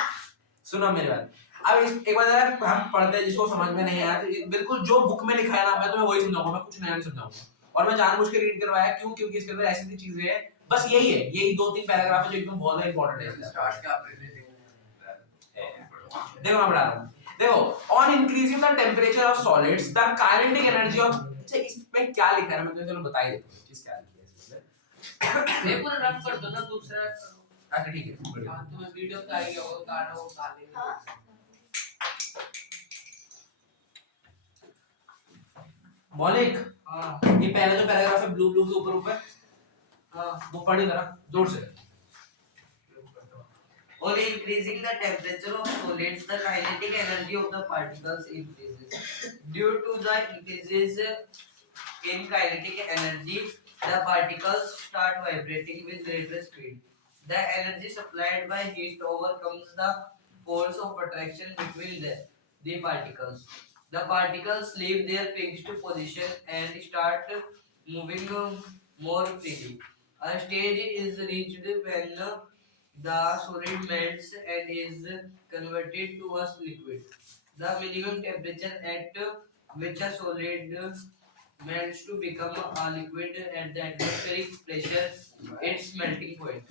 सुनो मेरी बात अब एक बार जरा हम पढ़ते हैं जिसको समझ में नहीं आया तो बिल्कुल जो बुक में लिखा है ना मैं तुम्हें वही समझाऊंगा मैं कुछ नया नहीं समझाऊंगा और मैं जानबूझ के रीड करवाया क्यों क्योंकि इसके अंदर ऐसी चीजें हैं बस यही है यही 2-3 पैराग्राफ है जो एकदम बहुत इंपॉर्टेंट है स्टार्ट क्या आपने देखो मैं बता रहा हूँ देखो on increasing the temperature of solids the kinetic energy of अच्छा इसमें क्या लिखा है मैं तुम्हें चलो बता ही देता हूँ चीज क्या लिखी है इसमें मैं पूरा रफ कर दो ना दूसरा रफ करो अच्छा ठीक है बढ़िया हां तुम्हें वीडियो का आएगा वो गाना वो गा देगा मौलिक हां ये पहला जो पैराग्राफ है ब्लू ब्लू के ऊपर ऊपर हां वो पढ़ी जरा जोर से On increasing the temperature of solids, the kinetic energy of the particles increases. Due to the increases in kinetic energy, the particles start vibrating with greater speed. The energy supplied by heat overcomes the force of attraction between the particles. The particles leave their fixed position and start moving more freely. A stage is reached when the solid melts and is converted to a liquid. The minimum temperature at which a solid melts to become a liquid at the atmospheric pressure its melting point.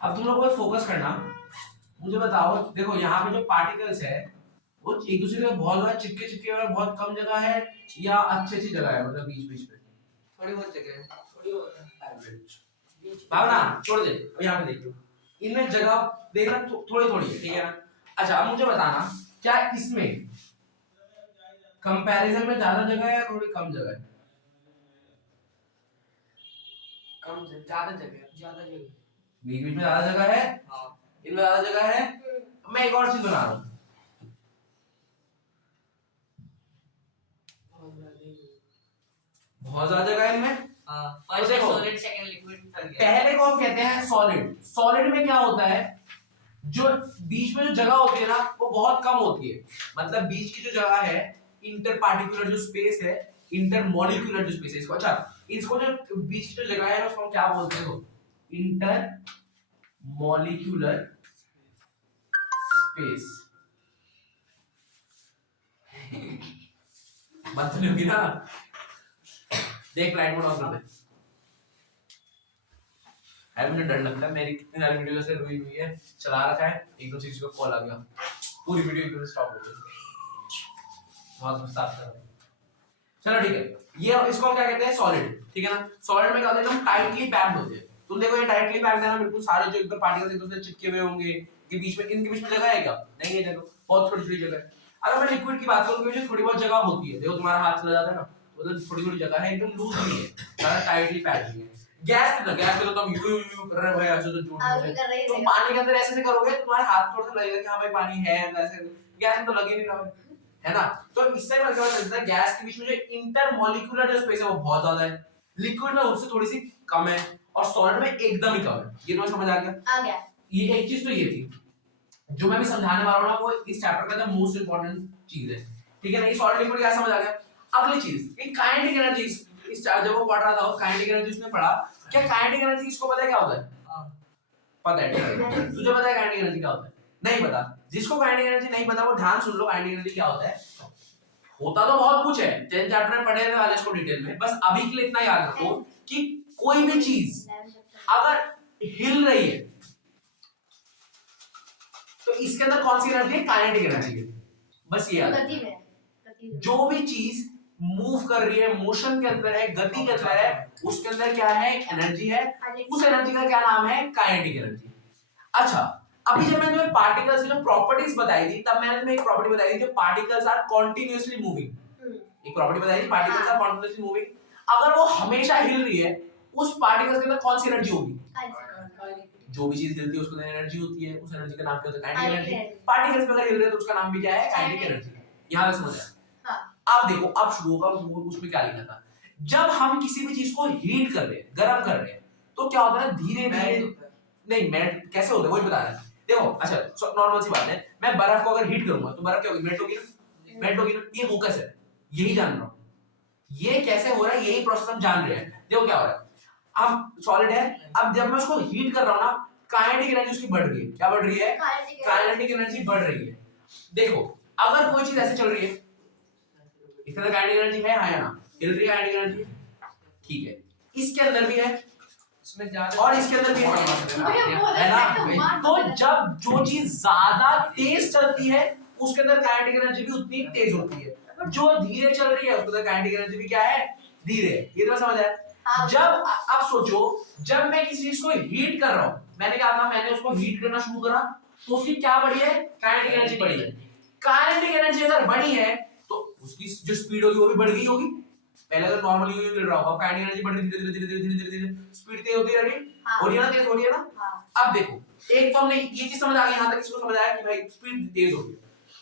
अब तुम लोग को focus करना मुझे बताओ देखो यहाँ पे जो पार्टिकल्स है वो एक दूसरे के बहुत ज्यादा चिपके चिपके वाला बहुत कम जगह है या अच्छी अच्छी जगह है मतलब बीच बीच में थोड़ी बहुत जगह है थोड़ी बहुत भावना छोड़ दे अब यहाँ पे देखो इनमें जगह देखना थोड़ी थोड़ी है ठीक है ना अच्छा अब मुझे बताना क्या इसमें कंपैरिजन में ज्यादा जगह है या थोड़ी कम जगह है कम ज्यादा जगह बीच बीच में ज्यादा जगह है हाँ इनमें ज्यादा जगह है मैं एक और चीज बना रहा हूँ बहुत ज्यादा जगह है इनमें फर्स्ट देखो, solid second liquid third gas पहले को हम कहते हैं सॉलिड सॉलिड में क्या होता है जो बीच में जो जगह होती है ना वो बहुत कम होती है मतलब बीच की जो जगह है इंटर पार्टिकुलर जो स्पेस है इंटर मॉलिक्यूलर जो स्पेस है इसको अच्छा इसको जो बीच की जो जगह है उसको हम क्या बोलते हैं इंटर मॉलिक्यूलर स्पेस बात नहीं होगी ना देख लाइट मोड ऑफ कर दे है मुझे डर लगता है मेरी कितनी सारी वीडियो से रुई हुई है चला रखा है एक दो चीज का कॉल आ गया पूरी वीडियो एकदम स्टॉप हो गई बहुत गुस्सा आता है चलो ठीक है ये इसको हम क्या कहते हैं सॉलिड ठीक है ना सॉलिड में क्या होता है एकदम टाइटली पैक्ड होते हैं तुम देखो ये टाइटली पैक्ड है ना बिल्कुल सारे जो एकदम पार्टिकल्स एक दूसरे से चिपके हुए होंगे कि बीच में इनके बीच में जगह है क्या नहीं है जगह बहुत थोड़ी थोड़ी जगह है अगर मैं लिक्विड की बात करूं तो थोड़ी बहुत जगह होती है देखो तुम्हारा हाथ चला जाता है ना मतलब थोड़ी थोड़ी जगह है एकदम लूज नहीं है ज्यादा टाइटली पैक्ड नहीं है गैस में तो तुम यू कर रहे हो भाई ऐसे तो जोड़ आगे कर रही तुम है पानी के अंदर ऐसे नहीं करोगे तुम्हारे हाथ थोड़ा सा लगेगा कि हाँ भाई पानी है ऐसे गैस में तो लग ही नहीं रहा है ना तो इससे मतलब क्या चलता है गैस के बीच में जो इंटर मॉलिक्यूलर जो स्पेस है वो बहुत ज्यादा है लिक्विड में उससे थोड़ी सी कम है और सॉलिड में एकदम ही कम है ये तुम्हें समझ आ गया आ गया ये एक चीज तो ये थी जो मैं भी समझाने वाला हूं ना वो इस चैप्टर का मोस्ट इंपॉर्टेंट चीज है ठीक है ना ये सॉलिड लिक्विड क्या समझ आ गया अगली चीज ये काइनेटिक एनर्जी इस जब वो पढ़ रहा था वो काइनेटिक एनर्जी उसने पढ़ा क्या काइनेटिक एनर्जी इसको पता है क्या होता है पता है ठीक है तुझे पता है काइनेटिक एनर्जी क्या होता है नहीं पता जिसको काइनेटिक एनर्जी नहीं पता वो ध्यान सुन लो काइनेटिक एनर्जी क्या होता है होता तो बहुत कुछ है 10th चैप्टर में पढ़े हुए वाले इसको डिटेल में बस अभी के लिए इतना याद रखो कि कोई भी चीज अगर हिल रही है तो इसके अंदर कौन सी एनर्जी है काइनेटिक एनर्जी है बस ये याद गति में जो भी चीज मूव कर रही है मोशन के अंदर है गति के अंदर है उसके अंदर क्या है एनर्जी है उस एनर्जी का क्या नाम है काइनेटिक एनर्जी अच्छा, अभी जब मैंने तुम्हें पार्टिकल्स की जो प्रॉपर्टीज बताई थी, तब मैंने तुम्हें एक प्रॉपर्टी बताई थी कि पार्टिकल्स आर कॉन्टिन्यूअसली मूविंग। एक प्रॉपर्टी बताई थी, पार्टिकल्स आर कॉन्टिन्यूअसली मूविंग। अगर वो हमेशा हिल रही है, उस पार्टिकल्स के अंदर कौन सी एनर्जी होगी? जो भी चीज हिलती है उसके अंदर एनर्जी होती है, उस एनर्जी का नाम क्या होता है? Kinetic energy. पार्टिकल्स में अगर हिल रहे हैं तो उसका नाम भी क्या है? Kinetic energy. यहां तक समझ आया? हां। अब देखो, अब शुरू होगा, उसमें क्या लिखा था? जब हम किसी भी चीज को हीट कर रहे हैं, गर्म कर रहे हैं, तो क्या होता है ना, धीरे धीरे नहीं, मेल्ट कैसे होता है वही बता रहा है। देखो, अच्छा नॉर्मल सी बात है, मैं बर्फ को अगर हीट करूंगा तो बर्फ क्या होगी? मेल्ट होगी ना, मेल्ट होगी ना। ये फोकस है, यही जान रहा हूं, ये कैसे हो रहा है, यही प्रोसेस हम जान रहे हैं। देखो क्या हो रहा है, अब सॉलिड है, अब जब मैं उसको हीट कर रहा हूं ना, काइनेटिक एनर्जी उसकी बढ़ रही है। क्या बढ़ रही है? काइनेटिक एनर्जी बढ़ रही है। देखो, अगर कोई चीज ऐसे चल रही है, इसके अंदर काइनेटिक एनर्जी है, हाँ या ना? हिल रही है काइनेटिक एनर्जी, ठीक है। इसके अंदर भी है, इसमें ज्यादा, और इसके अंदर भी है ना? तो जब जो चीज ज्यादा तेज चलती है, उसके अंदर काइनेटिक एनर्जी भी उतनी तेज होती है। जो धीरे चल रही है, उसके अंदर काइनेटिक एनर्जी भी क्या है? धीरे। ये तो समझ आया? जब अब सोचो, जब मैं किसी चीज को हीट कर रहा हूं, मैंने क्या कहा, मैंने उसको हीट करना शुरू करा, तो उसकी क्या बढ़ी है? काइनेटिक एनर्जी बढ़ी है। काइनेटिक एनर्जी अगर बढ़ी है तो उसकी जो स्पीड होगी वो भी बढ़ गई होगी। पहले अगर नॉर्मली यूं मिल रहा होगा, काइनेटिक एनर्जी बढ़ रही, धीरे धीरे धीरे धीरे धीरे धीरे स्पीड तेज होती रही, हो रही है ना, तेज हो रही है ना। अब देखो, एक तो हमने ये चीज समझ आ गई, यहां तक इसको समझ आया कि भाई स्पीड तेज हो रही है।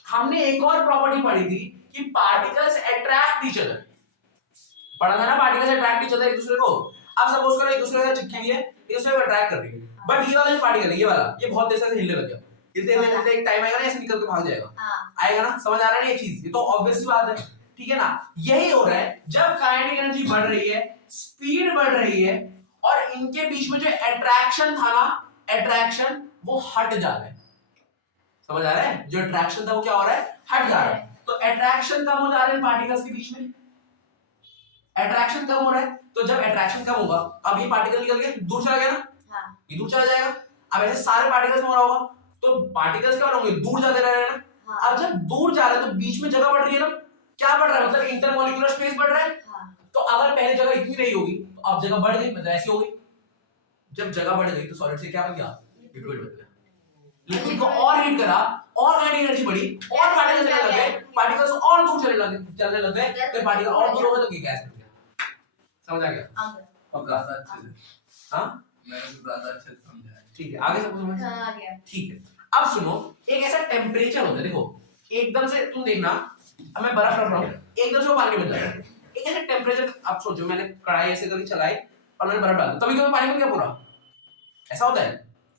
हमने एक और प्रॉपर्टी पढ़ी थी कि पार्टिकल्स अट्रैक्ट ईच अदर। पढ़ा था ना, पार्टिकल्स अट्रैक्ट ईच अदर एक दूसरे को। अब सपोज करो एक दूसरे के साथ चिपकी हुई है, एक दूसरे को अट्रैक्ट कर रही है, बट ये वाला जो पार्टिकल है, ये वाला, ये बहुत तेज से हिलने लग गया। हिलते हिलते एक टाइम आएगा ना, ऐसे निकल के भाग जाएगा। आएगा ना? समझ आ रहा है ना ये चीज? ये तो ऑब्वियस सी बात है, ठीक है ना? यही हो रहा है, जब काइनेटिक एनर्जी बढ़ रही है, स्पीड बढ़ रही है, और इनके बीच में जो अट्रैक्शन था ना, अट्रैक्शन वो हट जा रहा है। समझ आ रहा है? जो अट्रैक्शन था वो क्या हो रहा है? हट जा रहा है। तो अट्रैक्शन कम हो जा रहा है पार्टिकल्स के बीच में, अट्रैक्शन कम हो रहा है। तो जब अट्रैक्शन कम होगा, अब ये पार्टिकल निकल गया, दूर चला गया ना, ये दूर चला जाएगा। अब ऐसे सारे पार्टिकल्स में हो रहा होगा, तो पार्टिकल्स क्या होंगे? दूर जाते रह रहे हैं ना। अब जब दूर जा रहे हैं तो बीच में जगह बढ़ रही है ना। क्या बढ़ रहा है? मतलब इंटरमॉलिक्यूलर स्पेस बढ़ रहा है। तो अगर पहले जगह इतनी रही होगी, तो अब जगह बढ़ गई, मतलब ऐसी हो गई। जब जगह बढ़ गई तो सॉलिड से क्या बन गया? लिक्विड बन गया। लिक्विड को और हीट करा, और काइनेटिक एनर्जी बढ़ी, और पार्टिकल्स चलने लग गए, पार्टिकल्स और दूर चलने लग गए, तो पार्टिकल और दूर हो गए तो गैस बन गया। समझ आ गया? और ज्यादा अच्छे से, हां मैंने तो ज्यादा अच्छे से समझा है। ठीक है, आगे सब समझ आ गया। ठीक है। अब सुनो, एक ऐसा टेम्परेचर होता है, देखो एकदम से तुम देखना, अब मैं बर्फ रख रहा हूं, एकदम से वो पानी बन जाएगा। एक ऐसा टेम्परेचर, आप सोचो मैंने कढ़ाई ऐसे करके चलाई और मैंने बर्फ डाल दी, तभी तो पानी बन गया पूरा। ऐसा होता है?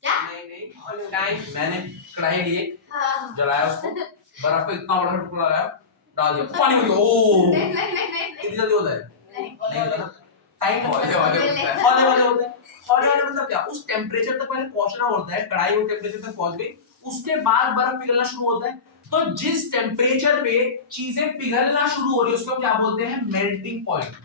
क्या? नहीं टाइम मैंने कढ़ाई ली, हाँ। जलाया उसको, बर्फ का इतना बड़ा टुकड़ा लगाया, डाल दिया, पानी बन गया। ओ नहीं। इतनी जल्दी होता है? नहीं होता ना, टाइम हौले हौले होता है। हौले हौले होता है। हौले हौले मतलब क्या? उस टेम्परेचर तक पहले पहुंचना होता है, कढ़ाई उस टेम्परेचर तक पहुंच गई, उसके बाद बर्फ पिघलना शुरू होता है। तो जिस टेम्परेचर पे चीजें पिघलना शुरू हो रही है उसको क्या बोलते हैं? Melting point.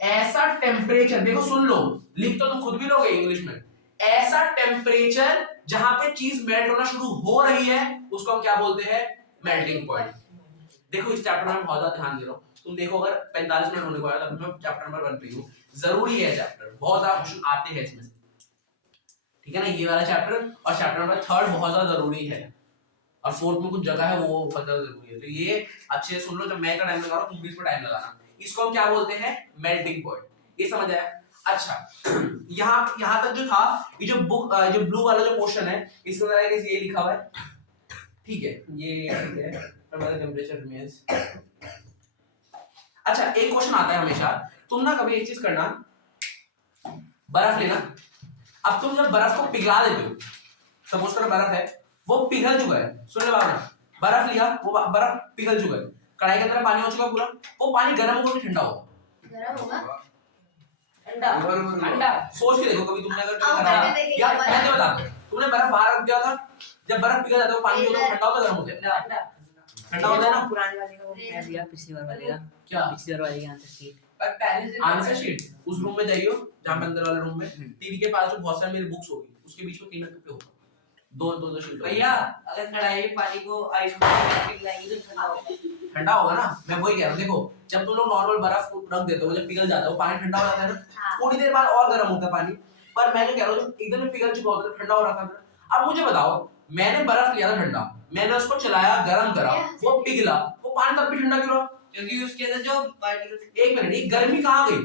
ऐसा टेम्परेचर, देखो सुन लो, लिख तो तुम खुद भी लोगे इंग्लिश में, ऐसा टेम्परेचर जहां पे चीज मेल्ट होना शुरू हो रही है उसको हम क्या बोलते हैं? Melting point. देखो इस चैप्टर में मैं बहुत ज्यादा ध्यान दे रहा हूं, तुम देखो अगर 45 मिनट होने को आया तब मैं चैप्टर नंबर 1 पे हूं। जरूरी है चैप्टर, बहुत ज्यादा क्वेश्चन आते हैं इसमें से, ठीक है ना? ये वाला चैप्टर और चैप्टर नंबर 3 बहुत ज्यादा जरूरी है, और 4th में कुछ जगह है वो बहुत ज्यादा जरूरी है। तो ये अच्छे से सुन लो, जब मैं का टाइम लगा रहा हूं तुम भी इसमें टाइम लगाना। इसको हम क्या बोलते हैं? Melting point. ये समझ आया? अच्छा यहां तक जो था, ये जो बुक जो ब्लू वाला जो पोर्शन है, इसके अंदर ये लिखा हुआ है, ठीक है, ये ठीक है, हमारा टेंपरेचर रिमेंस। अच्छा एक क्वेश्चन आता है हमेशा, तुम ना कभी एक चीज करना, बर्फ लेना, अब तुम जब बर्फ को पिघला देते हो, सपोज करो बर्फ है वो पिघल चुका है, सुन ले बाबा, बर्फ लिया, वो बर्फ पिघल चुका है, कढ़ाई के अंदर पानी हो चुका पूरा, वो पानी गर्म होगा कि ठंडा होगा? गरम होगा। ठंडा सोच के देखो कभी तुमने अगर आओ, करा, करके देखिए, या बर्फ। मैं बता दूं, तुमने बर्फ बाहर रख दिया था, जब बर्फ पिघल जाता है वो पानी जो होता है ठंडा होता है गर्म होता है? ठंडा होता है ना? पुराने वाले का वो कह दिया, पिछली बार वाले का, क्या पिछली बार वाले का आंसर शीट। पर पहले से आंसर शीट उस रूम में जाइयो जहां पे अंदर वाले रूम में टीवी के पास जो बहुत सारी मेरी बुक्स होगी, उसके बीच में कहीं ना कहीं पे होगा दो शीट। भैया अगर कढ़ाई में पानी को आइस में पिघलाएंगे तो ठंडा होगा। ठंडा होगा ना, मैं वही कह रहा हूं। देखो जब तुम लोग नॉर्मल बर्फ को रख देते हो, जब पिघल जाता है वो पानी ठंडा हो जाता है ना, थोड़ी देर बाद और गर्म होता है पानी, पर मैं जो कह रहा हूँ एकदम में पिघल चुका होता है, ठंडा हो रखा था। अब मुझे बताओ, मैंने बर्फ लिया था ठंडा, मैंने उसको चलाया, गर्म करा, वो पिघला, वो पानी तब भी ठंडा क्यों रहा? क्योंकि उसके अंदर जो पार्टिकल्स, एक मिनट, ये गर्मी कहाँ गई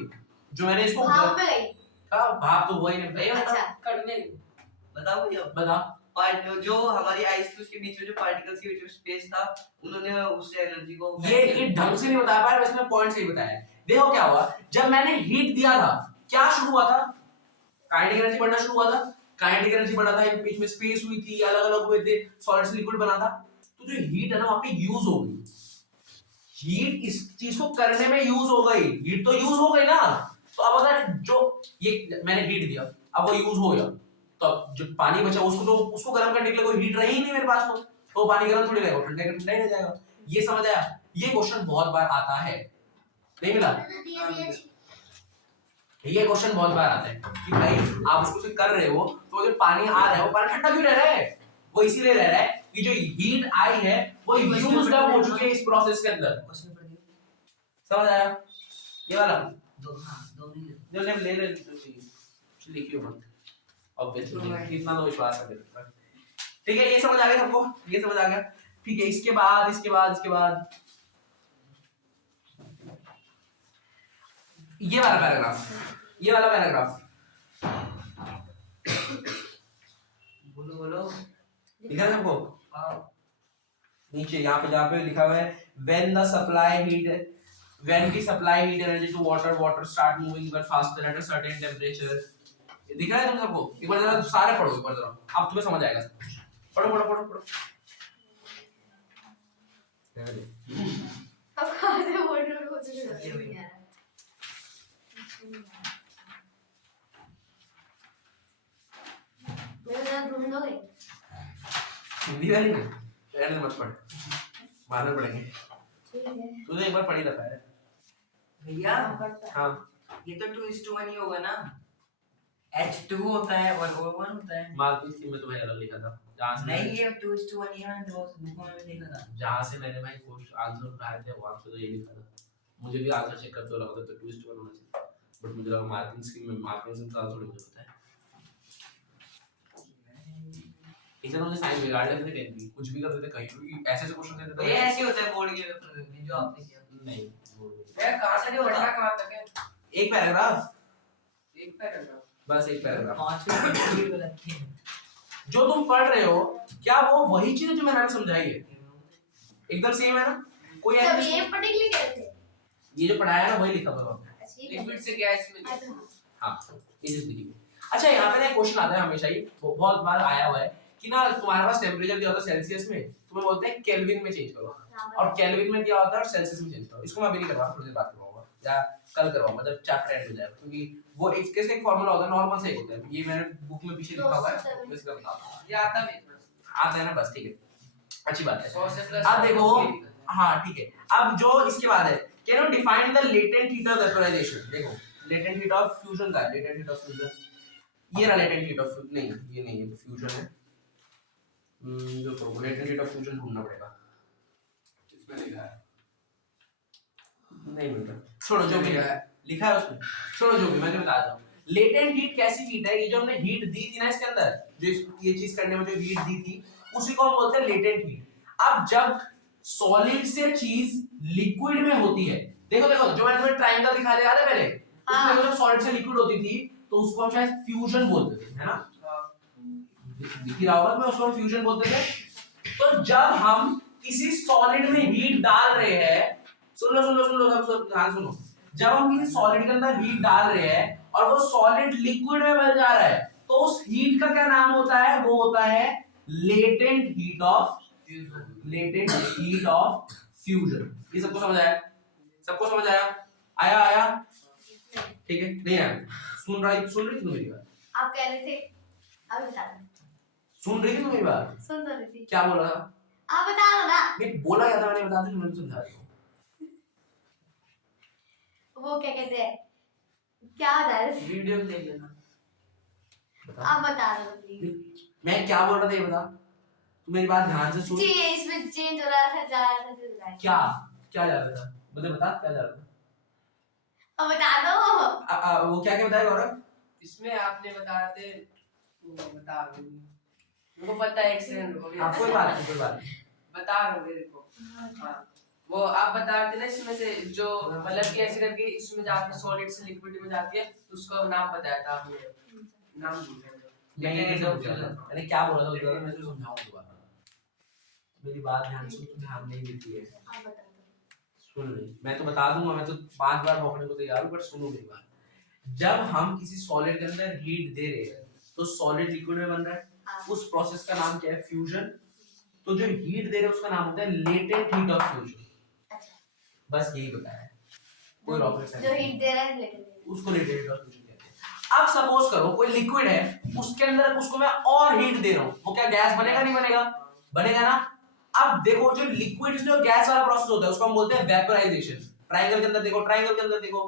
जो मैंने इसको भाप में गई। भाप तो वही नहीं अच्छा कड़वे नहीं। बताओ भैया, बता। पार्ट जो हमारी आइस थी उसके बीच में जो पार्टिकल्स के बीच में स्पेस था, उन्होंने उससे एनर्जी को ये ढंग से नहीं बता पाया, बस मैं पॉइंट सही बताया। देखो क्या हुआ, जब मैंने हीट दिया था, क्या शुरू हुआ था? काइनेटिक एनर्जी बढ़ना शुरू हुआ था। काइनेटिक एनर्जी बढ़ा था, बीच में स्पेस हुई थी, अलग अलग हुए थे, सॉलिड से लिक्विड बना था। तो जो हीट है ना वहां पे यूज हो गई, हीट इस चीज को करने में यूज हो गई, हीट तो यूज हो गई ना। तो अब अगर जो ये मैंने हीट दिया, अब वो यूज हो गया, तो अब जो पानी बचा उसको गर्म करने के लिए कोई हीट रही ही नहीं मेरे पास, तो पानी गर्म थोड़ी रहेगा, ठंडा का ठंडा ही रह जाएगा। ये समझ आया? ये क्वेश्चन बहुत बार आता है, नहीं मिला? ये क्वेश्चन बहुत बार आता है कि भाई आप उसको से कर रहे हो, तो जो पानी आ रहा है वो पानी ठंडा क्यों रह रहा है? वो इसीलिए रह रहा है कि जो हीट आई है वो यूज्ड अप हो चुकी है इस प्रोसेस के अंदर। क्वेश्चन पढ़ दिया। समझ आया? ये वाला दो, हाँ दो नहीं लेते। जो ले तो चाहिए, लिखियो मत, ऑब्वियसली इतना तो विश्वास है मेरे पर। ठीक है, ये समझ आ गया सबको? ये समझ आ गया? ठीक है, इसके बाद ये वाला पैराग्राफ बोलो लिखा है सबको? हाँ। नीचे यहाँ पे जहाँ पे लिखा हुआ है when the supply heat energy to water start moving but faster at a certain temperature। ये दिख रहा है तुम सबको? एक बार जरा सारे पढ़ो, एक बार जरा, अब तुम्हें समझ आएगा। पढ़ो। अब कहाँ से बोल रहे हो? कुछ नहीं आ रहा। मेरे साथ ढूंढोगे? हिंदी वाली में रहने मत पढ़, बाद में पढ़ेंगे। ठीक है। तूने एक बार पढ़ी रखा है। भैया हाँ, ये तो 2:1 ही होगा ना? H2 होता है और O1 होता है। मार्किंग स्कीम में तो भाई अलग लिखा था, जहाँ से नहीं, ये 2:1 ही है, मैंने तो बुक में भी देखा था। जहाँ से मैंने भाई क्वेश्चन आंसर उठाए थे वहाँ पे तो ये लिखा था। मुझे भी आंसर चेक करते लगा था तो 2:1 होना चाहिए, बट मुझे लगा मार्किंग स्कीम का थोड़ी मुझे पता है। इधर मुझे साइन बिगाड़ लेते थे, टेंथ की कुछ भी कर देते कहीं भी, ऐसे क्वेश्चन देते थे। ये ऐसे होता है बोर्ड के पेपर में जो आपने किया। नहीं, यार कहाँ से नहीं होता? कहाँ तक है? एक पैराग्राफ, पैराग्राफ। बस एक पैराग्राफ। 5 भी गलत थी। जो तुम पढ़ रहे हो क्या वो वही चीज है जो मैंने समझाई है? एकदम सेम है ना? कोई जब ऐसे ये पर्टिकुलरली कहते हैं। ये जो पढ़ाया ना वही लिखा हुआ है। लिक्विड से गैस में। हाँ, ये चीज लिखी हुई है। अच्छा, यहाँ पे ना एक क्वेश्चन आता है हमेशा ही, बहुत बार आया हुआ है कि ना तुम्हारे पास टेम्परेचर दिया होता है सेल्सियस में, तुम्हें बोलते हैं केल्विन में चेंज करो, और केल्विन में दिया होता है और सेल्सियस में चेंज करो। इसको मैं अभी नहीं करवा रहा, थोड़ी देर बाद करवाऊंगा या कल करवाऊंगा जब चैप्टर एंड हो जाएगा, क्योंकि वो एक कैसे एक फार्मूला होता है, नॉर्मल से होता है। ये मैंने बुक में पीछे लिखा हुआ है, मैं इसका बता दूंगा। ये आता भी आता है ना, बस ठीक है, अच्छी बात है। 100 से प्लस। अब देखो, हाँ ठीक है, अब जो इसके बाद है, can you define the latent heat of vaporisation. देखो लेटेंट हीट ऑफ फ्यूजन का है, लेटेंट हीट ऑफ फ्यूजन, ये रहा लेटेंट हीट ऑफ, नहीं ये नहीं है, फ्यूजन है। जो करो लेटेंट हीट ऑफ फ्यूजन ढूंढना पड़ेगा, किसमें लिखा है? नहीं मिलता, छोड़ो जो भी लिखा है उसमें, छोड़ो जो भी, मैं तुम्हें बताता हूँ। लेटेंट हीट कैसी हीट है? ये जो हमने हीट दी थी ना इसके अंदर, जो ये चीज करने में जो हीट दी थी उसी को हम बोलते हैं लेटेंट हीट। अब जब सॉलिड से चीज लिक्विड में होती है, देखो जो मैंने तुम्हें ट्रायंगल दिखा दिया था पहले, उसमें जब सॉलिड से लिक्विड होती थी तो उसको हम शायद फ्यूजन बोलते थे, है ना? दिख ही रहा होगा तुम्हें, उसको हम फ्यूजन बोलते थे। तो जब हम किसी सॉलिड में हीट डाल रहे हैं, सुन लो सब ध्यान सुनो, जब हम किसी सॉलिड के अंदर हीट डाल रहे हैं और वो सॉलिड लिक्विड में बदल जा रहा है, तो उस हीट का क्या नाम होता है? वो होता है लेटेंट हीट ऑफ फ्यूजन। ये सबको समझ आया? सबको समझ आया? आया? ठीक है, नहीं आया? सुन रही थी तुम मेरी बात? आप कह रहे थे, अब बता दो। सुन रही थी तुम मेरी बात? सुन तो रही थी। क्या बोला था? आप बता दो ना। नहीं बोला क्या था, मैंने बता दिया, मैंने समझा दिया। वो क्या कहते हैं, क्या बता रहे थे? वीडियो में देख लेना। आप बता दो प्लीज। मैं क्या बोल रहा था ये बता, तू मेरी बात ध्यान से सुन। जी इसमें चेंज हो रहा था, जा रहा था, चल रहा है। क्या जा रहा था? मुझे बता क्या जा रहा था? अब बता दो। वो क्या बताया गौरव? इसमें आपने बता रहे थे वो बता रहे मेरे को पता है, एक सेकंड रुको, हाँ कोई बात नहीं, कोई बात नहीं। बता रहा हूँ मेरे को। हाँ वो आप बता रहे थे ना, इसमें से जो मतलब कि ऐसे करके इसमें जाती है सॉलिड से लिक्विड में जाती है, तो उसका नाम बताया था आपने, नाम भूल गया मैं। नहीं ये तो मैंने क्या बोला था उधर, मैं तुझे समझाऊंगा दोबारा। मेरी बात ध्यान से, तू ध्यान नहीं देती है। आप बता दो। सुन ले, मैं तो बता दूंगा, मैं तो 5 बार भौंकने को तैयार हूँ, बट सुनो मेरी बात। जब हम किसी सॉलिड के अंदर हीट दे रहे हैं तो सॉलिड लिक्विड में बन रहा है, उस प्रोसेस का नाम क्या है? फ्यूजन। तो जो हीट दे रहे हैं उसका नाम होता है लेटेंट हीट ऑफ फ्यूजन। अच्छा, बस यही बताया है, कोई रॉकेट साइंस जो हीट दे रहा है लेकिन उसको लेटेंट हीट ऑफ फ्यूजन कहते हैं। अब सपोज करो कोई लिक्विड है, उसके अंदर उसको मैं और हीट दे रहा हूँ, वो क्या गैस बनेगा? नहीं बनेगा? बनेगा ना। अब देखो जो लिक्विड जो गैस वाला प्रोसेस होता है उसको हम बोलते हैं वेपोराइजेशन। ट्रायंगल के अंदर देखो, ट्रायंगल के अंदर देखो,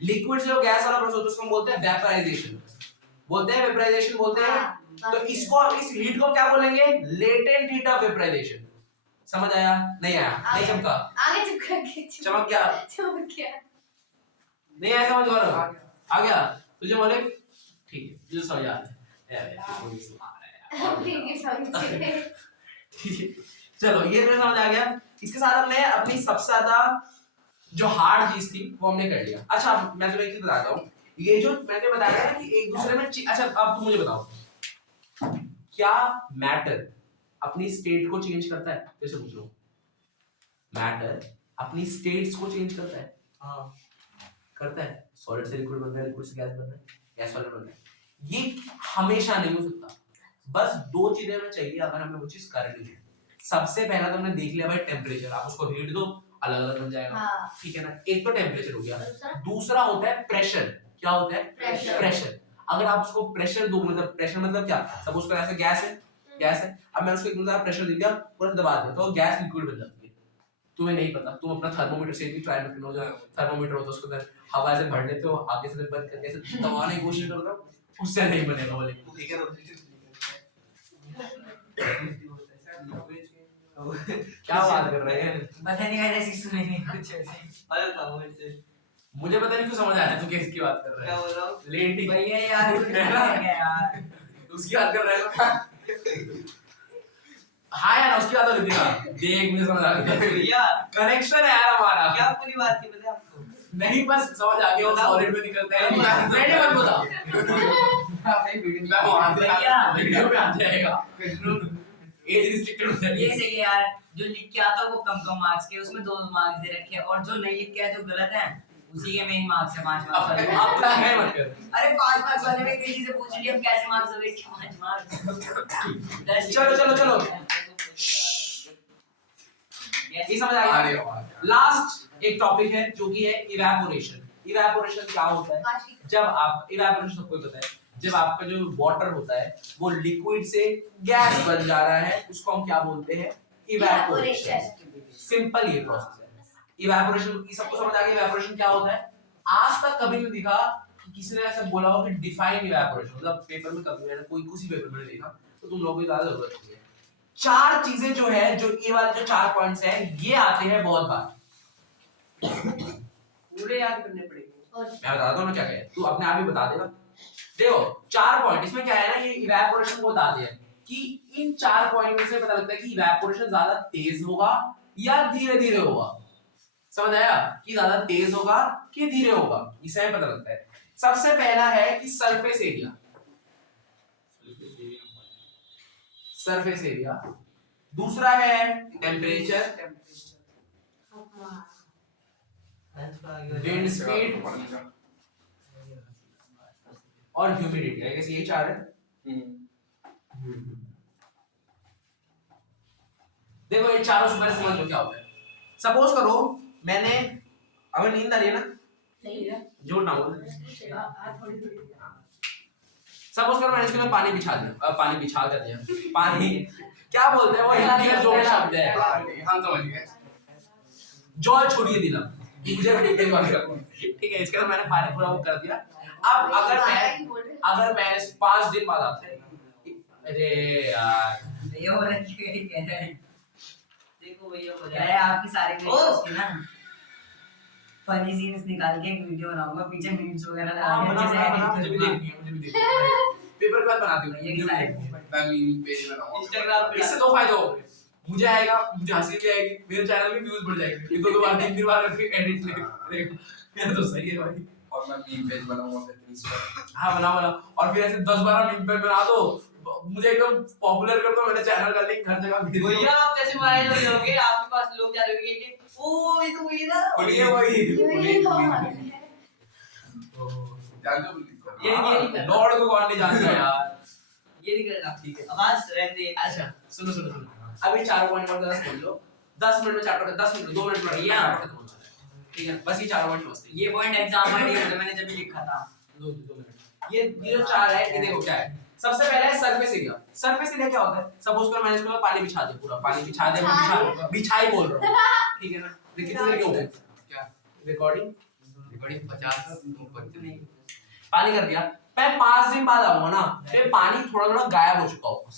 लिक्विड जो गैस वाला प्रोसेस होता है उसको हम बोलते हैं वेपोराइजेशन, बोलते हैं वेपोराइजेशन बोलते हैं। तो इसको, इस हीट को क्या बोलेंगे? Latent heat of vaporisation. समझ आया? नहीं आया? नहीं चमका? आगे चमक चमक गया? चमक गया। नहीं आया समझ? और आ गया तुझे मालूम? ठीक है, तुझे समझ आ रहा है। ठीक है, समझ गए। ठीक है, चलो ये तो समझ आ गया। इसके साथ हमने अपनी सबसे ज्यादा जो हार्ड चीज थी वो हमने कर लिया। अच्छा मैं तुम्हें एक चीज बताता हूँ, ये जो मैंने बताया ना कि एक दूसरे में अच्छा अब तुम मुझे बताओ, क्या मैटर अपनी स्टेट को चेंज करता है? कैसे पूछ रहा हूँ, मैटर अपनी स्टेट्स को चेंज करता है? हाँ करता है। सॉलिड से लिक्विड बन रहा है, लिक्विड से गैस बन रहा है, गैस सॉलिड बन रहा है। ये हमेशा नहीं हो सकता। बस 2 चीजें हमें चाहिए अगर हमें वो चीज करनी है। सबसे पहला तो हमने देख लिया भाई टेम्परेचर, आप उसको हीट दो अलग अलग बन जाएगा। हाँ। ठीक है ना, एक तो टेम्परेचर हो गया। दूसरा होता है प्रेशर। क्या होता है? प्रेशर। अगर आप उसको प्रेशर दो, मतलब प्रेशर मतलब क्या? सपोज करो ऐसे गैस है, गैस है, अब मैं उसको एकदम ज्यादा प्रेशर दे दिया और दबा दिया तो गैस लिक्विड बन जाती है। तुम्हें नहीं पता, तुम अपना थर्मोमीटर से भी ट्राई मत करो, जो थर्मोमीटर होता है उसको अंदर हवा से भर लेते हो, आगे से बंद करके ऐसे दबाने की कोशिश करो, उससे नहीं बनेगा वो लिक्विड। ठीक है ना? क्या बात कर रहे हैं? पता नहीं ऐसे सुने नहीं कुछ ऐसे। अरे था मुझे, मुझे पता नहीं क्यों समझ आ रहा है तू किसकी बात कर रहा क्या है। बोल रहा हूँ? लेडी भैया यार कुछ नहीं है यार। उसकी बात कर रहा है। हाँ यार उसकी बात हो रही थी ना, देख मुझे समझ आ गया। भैया कनेक्शन है यार हमारा। क्या पूरी बात थी पता है आपको? नहीं बस समझ आ गया, वो सॉलिड में निकलता है। मैंने मत बता, वीडियो में आ जाएगा, एज रिस्ट्रिक्टेड हो जाएगी। ये सही है यार, जो लिख के आता है वो कम मार्क्स के, उसमें 2 मार्क्स दे रखे हैं, और जो नहीं लिख के आया जो गलत है उसी के मेन मार्क्स है 5 मार्क्स वाले। आप तो है मत कर। अरे 5 मार्क्स वाले में कई चीजें पूछ ली, अब कैसे मार्क्स हो गए इसके 5 मार्क्स? चलो ये समझ आ अरे गया। वाह। लास्ट एक टॉपिक है जो कि है इवेपोरेशन। इवेपोरेशन क्या होता है? जब आप, इवेपोरेशन सबको पता है, जब आपका जो वाटर होता है वो लिक्विड से गैस बन जा रहा है उसको हम क्या बोलते हैं? इवेपोरेशन। सिंपल ये प्रोसेस है इवेपोरेशन। ये सबको समझ आ गया इवेपोरेशन क्या होता है? आज तक कभी नहीं दिखा कि किसी ने ऐसा बोला हो कि डिफाइन इवेपोरेशन, मतलब पेपर में कभी मैंने कोई किसी पेपर में नहीं देखा, तो तुम लोगों को ज्यादा जरूरत नहीं है। 4 चीजें जो है, जो ये वाले जो 4 पॉइंट्स हैं, ये आते हैं बहुत बार। पूरे याद करने पड़ेंगे। मैं बताता हूँ ना क्या है, तू अपने आप ही बता देगा। देखो 4 पॉइंट, इसमें क्या है ना, ये इवेपोरेशन को बताते हैं कि इन 4 पॉइंट में से पता लगता है कि इवेपोरेशन ज्यादा तेज होगा या धीरे धीरे होगा। समझ आया? कि ज्यादा तेज होगा कि धीरे होगा, इससे हमें पता लगता है। सबसे पहला है कि सरफेस एरिया। Surface area. दूसरा है टेम्परेचर, विंड स्पीड और ह्यूमिडिटी। आई गेस यही 4 है। देखो ये चारों से पहले समझ लो क्या होता है। सपोज करो मैंने, अबे नींद आ रही है ना? नहीं है। झूठ ना बोल। सपोज करो मैंने इसके में पानी बिछा दिया, पानी बिछा कर दिया, पानी क्या बोलते हैं वो हिंदी में जो भी शब्द है, हम समझ गए। जल छोड़िए दिला, मुझे भी एक बार ठीक है। इसके बाद मैंने पानी पूरा वो कर दिया। अब अगर मैं 5 दिन बाद आता है, अरे यार ये हो रहा है कि कह रहे हैं, देखो भैया हो रहा है आपकी सारी वीडियोस की ना, फनी सीन्स निकाल के एक वीडियो बनाऊंगा, पीछे मीम्स वगैरह लगा हाँ के बना अच्छे से बना बना, edit मुझे भी करूंगा। देखनी है, मुझे भी देखनी है। पेपर कट बना दूंगा, ये मुझे भी side देखनी है। मैं मीम पेज बनाऊंगा Instagram पे इससे दो फायदे हो गए, मुझे आएगा, मुझे हंसी भी आएगी, मेरे चैनल की व्यूज बढ़ जाएंगे, ये दो बार 3 बार करके एडिट ले ये तो सही है भाई। और मैं मीम पेज बनाऊंगा फिर Insta हाँ बना बना, और फिर ऐसे 10-12 मीम पे बना दो, मुझे एकदम पॉपुलर कर दो, मेरे चैनल का लिंक हर जगह भेज दो। भैया आप जैसे वायरल हो जाओगे, आपके पास लोग जा रहे होंगे कि ओ ये तो वही ना। और ये वही ये तो है। जान जो ये नहीं करना। लॉर्ड को कौन नहीं जानता यार। ये नहीं करना। ठीक है। आवाज रहते। अच्छा सुनो सुनो सुनो, अभी 4 पॉइंट और 10 बोल लो, 10 मिनट में चैप्टर, 10 मिनट 2 मिनट में ये चैप्टर खत्म हो जाता है, ठीक है, बस ये 4 पॉइंट मस्त है। ये पॉइंट एग्जाम में दिया था मैंने जब भी लिखा था। 2 मिनट, ये जो 4 है, ये देखो क्या है। सबसे पहले है सरफेस एरिया। सरफेस एरिया क्या होता है? सपोज करो मैंने इसको पानी बिछा दिया, पूरा पानी बिछा दिया, बिछाई बोल रहा हूं, ठीक है ना। देखिए कितने लड़के हो गए, क्या रिकॉर्डिंग 50 नहीं, पानी कर दिया। मैं 5 दिन बाद आऊंगा ना, फिर पानी थोड़ा थोड़ा गायब हो चुका होगा।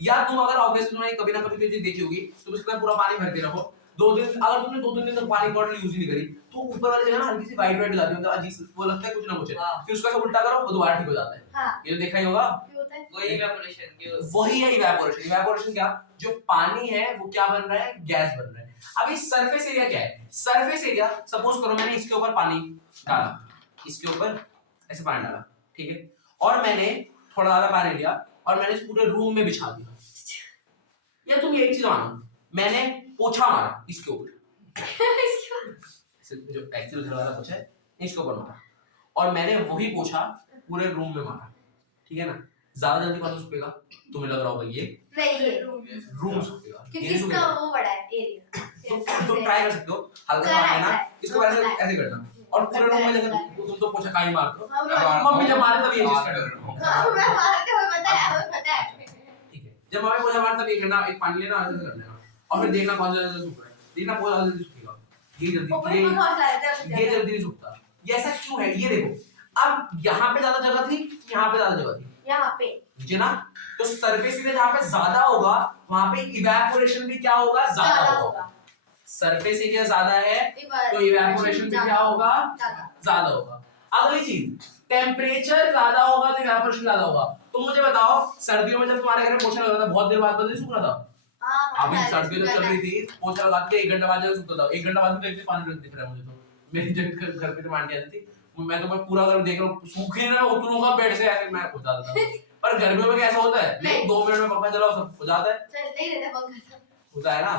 या तुम अगर ऑब्वियसली तुमने कभी ना कभी कोई चीज देखी होगी, तुम इसके अंदर पूरा पानी भर के रखो, 2 दिन, अगर तुमने 2-3 दिन तक पानी बॉटल यूज ही नहीं करी, तो ऊपर वाली जगह ना हल्की सी वाइट वाइट लगाती है, मतलब अजीब वो लगता है कुछ ना कुछ है। फिर उसका उल्टा करो, वो दोबारा ठीक हो जाता है। हाँ। ये तो देखा ही होगा। क्यों होता है? वही इवेपोरेशन के वही है इवेपोरेशन। इवेपोरेशन क्या, जो पानी है वो क्या बन रहा है, गैस बन रहा है। अभी सरफेस एरिया क्या है? सरफेस एरिया, सपोज करो मैंने इसके ऊपर पानी डाला, इसके ऊपर ऐसे पानी डाला, ठीक है, और मैंने थोड़ा ज्यादा पानी लिया और मैंने इस पूरे रूम में बिछा दिया। या तुम एक चीज मानो, मैंने पोछा मारा इसके ऊपर, ऐसे जो एक्चुअल घर वाला पोछा है इसके ऊपर मारा, और मैंने वही पोछा पूरे रूम में मारा, ठीक है ना। ज्यादा जल्दी कौन सा सूखेगा? तुम्हें लग रहा होगा ये नहीं ये रूम सूखेगा, क्योंकि ये इसका सूखेगा। वो बड़ा है एरिया। तुम ट्राई कर सकते हो, हल्का सा पानी ना, इसको ऐसे ऐसे करना, और पूरे रूम में जगह तुम तो पोछा काई मारते हो, मम्मी जब मारे तब ये चीज करना, हाँ, मैं मारते हुए पता है, हमें पता है। ठीक है। जब मम्मी पोछा मारते तब ये करना, एक पानी लेना ऐसे कर देना, और फिर देखना कौन सा जल्दी सूख रहा है, देखना बहुत जल्दी सूखेगा, ये ऊपर को जल्दी, बहुत ज्यादा ये जल्दी नहीं सूखता। ये ऐसा क्यों है, ये देखो, अब यहाँ पे ज्यादा जगह थी, यहाँ पे ज्यादा जगह थी, यहाँ पे जी ना, तो सरफेस एरिया जहाँ पे ज्यादा होगा वहां पे इवेपोरेशन भी क्या होगा, ज्यादा होगा। सरफेस एरिया ज्यादा है तो इवेपोरेशन भी क्या होगा, ज्यादा होगा। अगली चीज, टेम्परेचर ज्यादा होगा तो इवेपोरेशन ज्यादा होगा। तुम मुझे बताओ, सर्दियों में जब तुम्हारे घर में पोछा लगा था, बहुत देर बाद नहीं सूख रहा था? अभी सर्दियों जब चल रही थी, पोछा लगा के 1 घंटा बाद जब सूखता था, 1 घंटा बाद में पानी दिख रहा है मुझे। तो मेरी जब घर पे तो आंटी आती थी, मैं तो पूरा घर देख रहा हूँ, सूख ही ना, उतरूंगा बेड से ऐसे मैं हो जाता था। पर गर्मियों में कैसा होता है, नहीं। 2 मिनट में पंखा चलाओ सब हो जाता है, चलते ही रहता पंखा। होता है ना,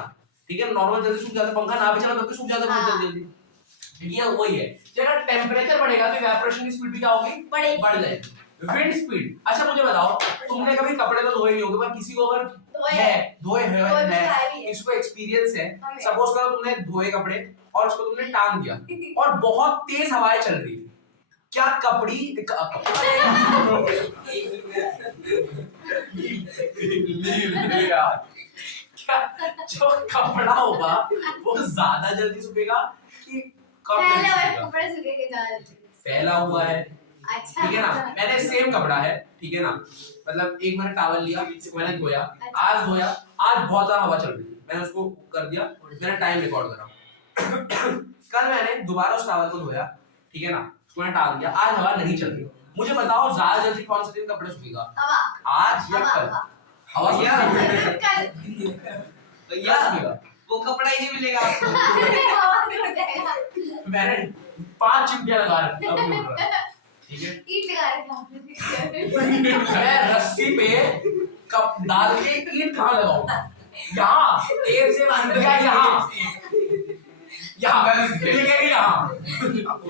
ठीक है। नॉर्मल जल्दी सूख जाता है, पंखा ना भी चला तब भी सूख जाता है बहुत हाँ। जल्दी जल्दी। ये वही है, जब टेम्परेचर बढ़ेगा तो इवेपोरेशन की स्पीड भी क्या होगी, बढ़ जाएगी। विंड स्पीड, अच्छा मुझे बताओ, तुमने कभी कपड़े तो धोए नहीं होंगे, पर किसी को अगर धोए हैं, इसको एक्सपीरियंस है, सपोज करो तुमने धोए कपड़े और उसको तुमने टांग दिया और बहुत तेज हवाएं चल रही थी, क्या क्या जो कपड़ा होगा वो ज्यादा जल्दी सूखेगा कि कम जल्दी सूखेगा? कपड़े सूखेंगे ज्यादा। फैला हुआ है, अच्छा ठीक है ना। मैंने सेम कपड़ा है, ठीक है ना, मतलब एक मैंने टॉवल लिया, इसको मैंने धोया, आज धोया, आज बहुत ज्यादा हवा चल रही थी, मैंने उसको कर दिया, मैंने टाइम रिकॉर्ड करा। कल मैंने दोबारा उस टॉवल को धोया, ठीक है ना, उसको मैंने टाल दिया, आज हवा नहीं चल रही। मुझे बताओ ज्यादा जल्दी कौन से दिन कपड़े सूखेगा, हवा, आज या कल? हवा कल। भैया वो कपड़ा ही नहीं मिलेगा आपको। हवा से हो जाएगा। मैंने 5 चिमटियां लगा रखी अब नहीं उड़ रहा, ठीक है। ईंट लगा रखा। मैं रस्सी पे कप डाल के ईंट कहाँ लगाऊंगा? यहाँ टेप से बांध दिया, यहाँ ये कह रही यहाँ,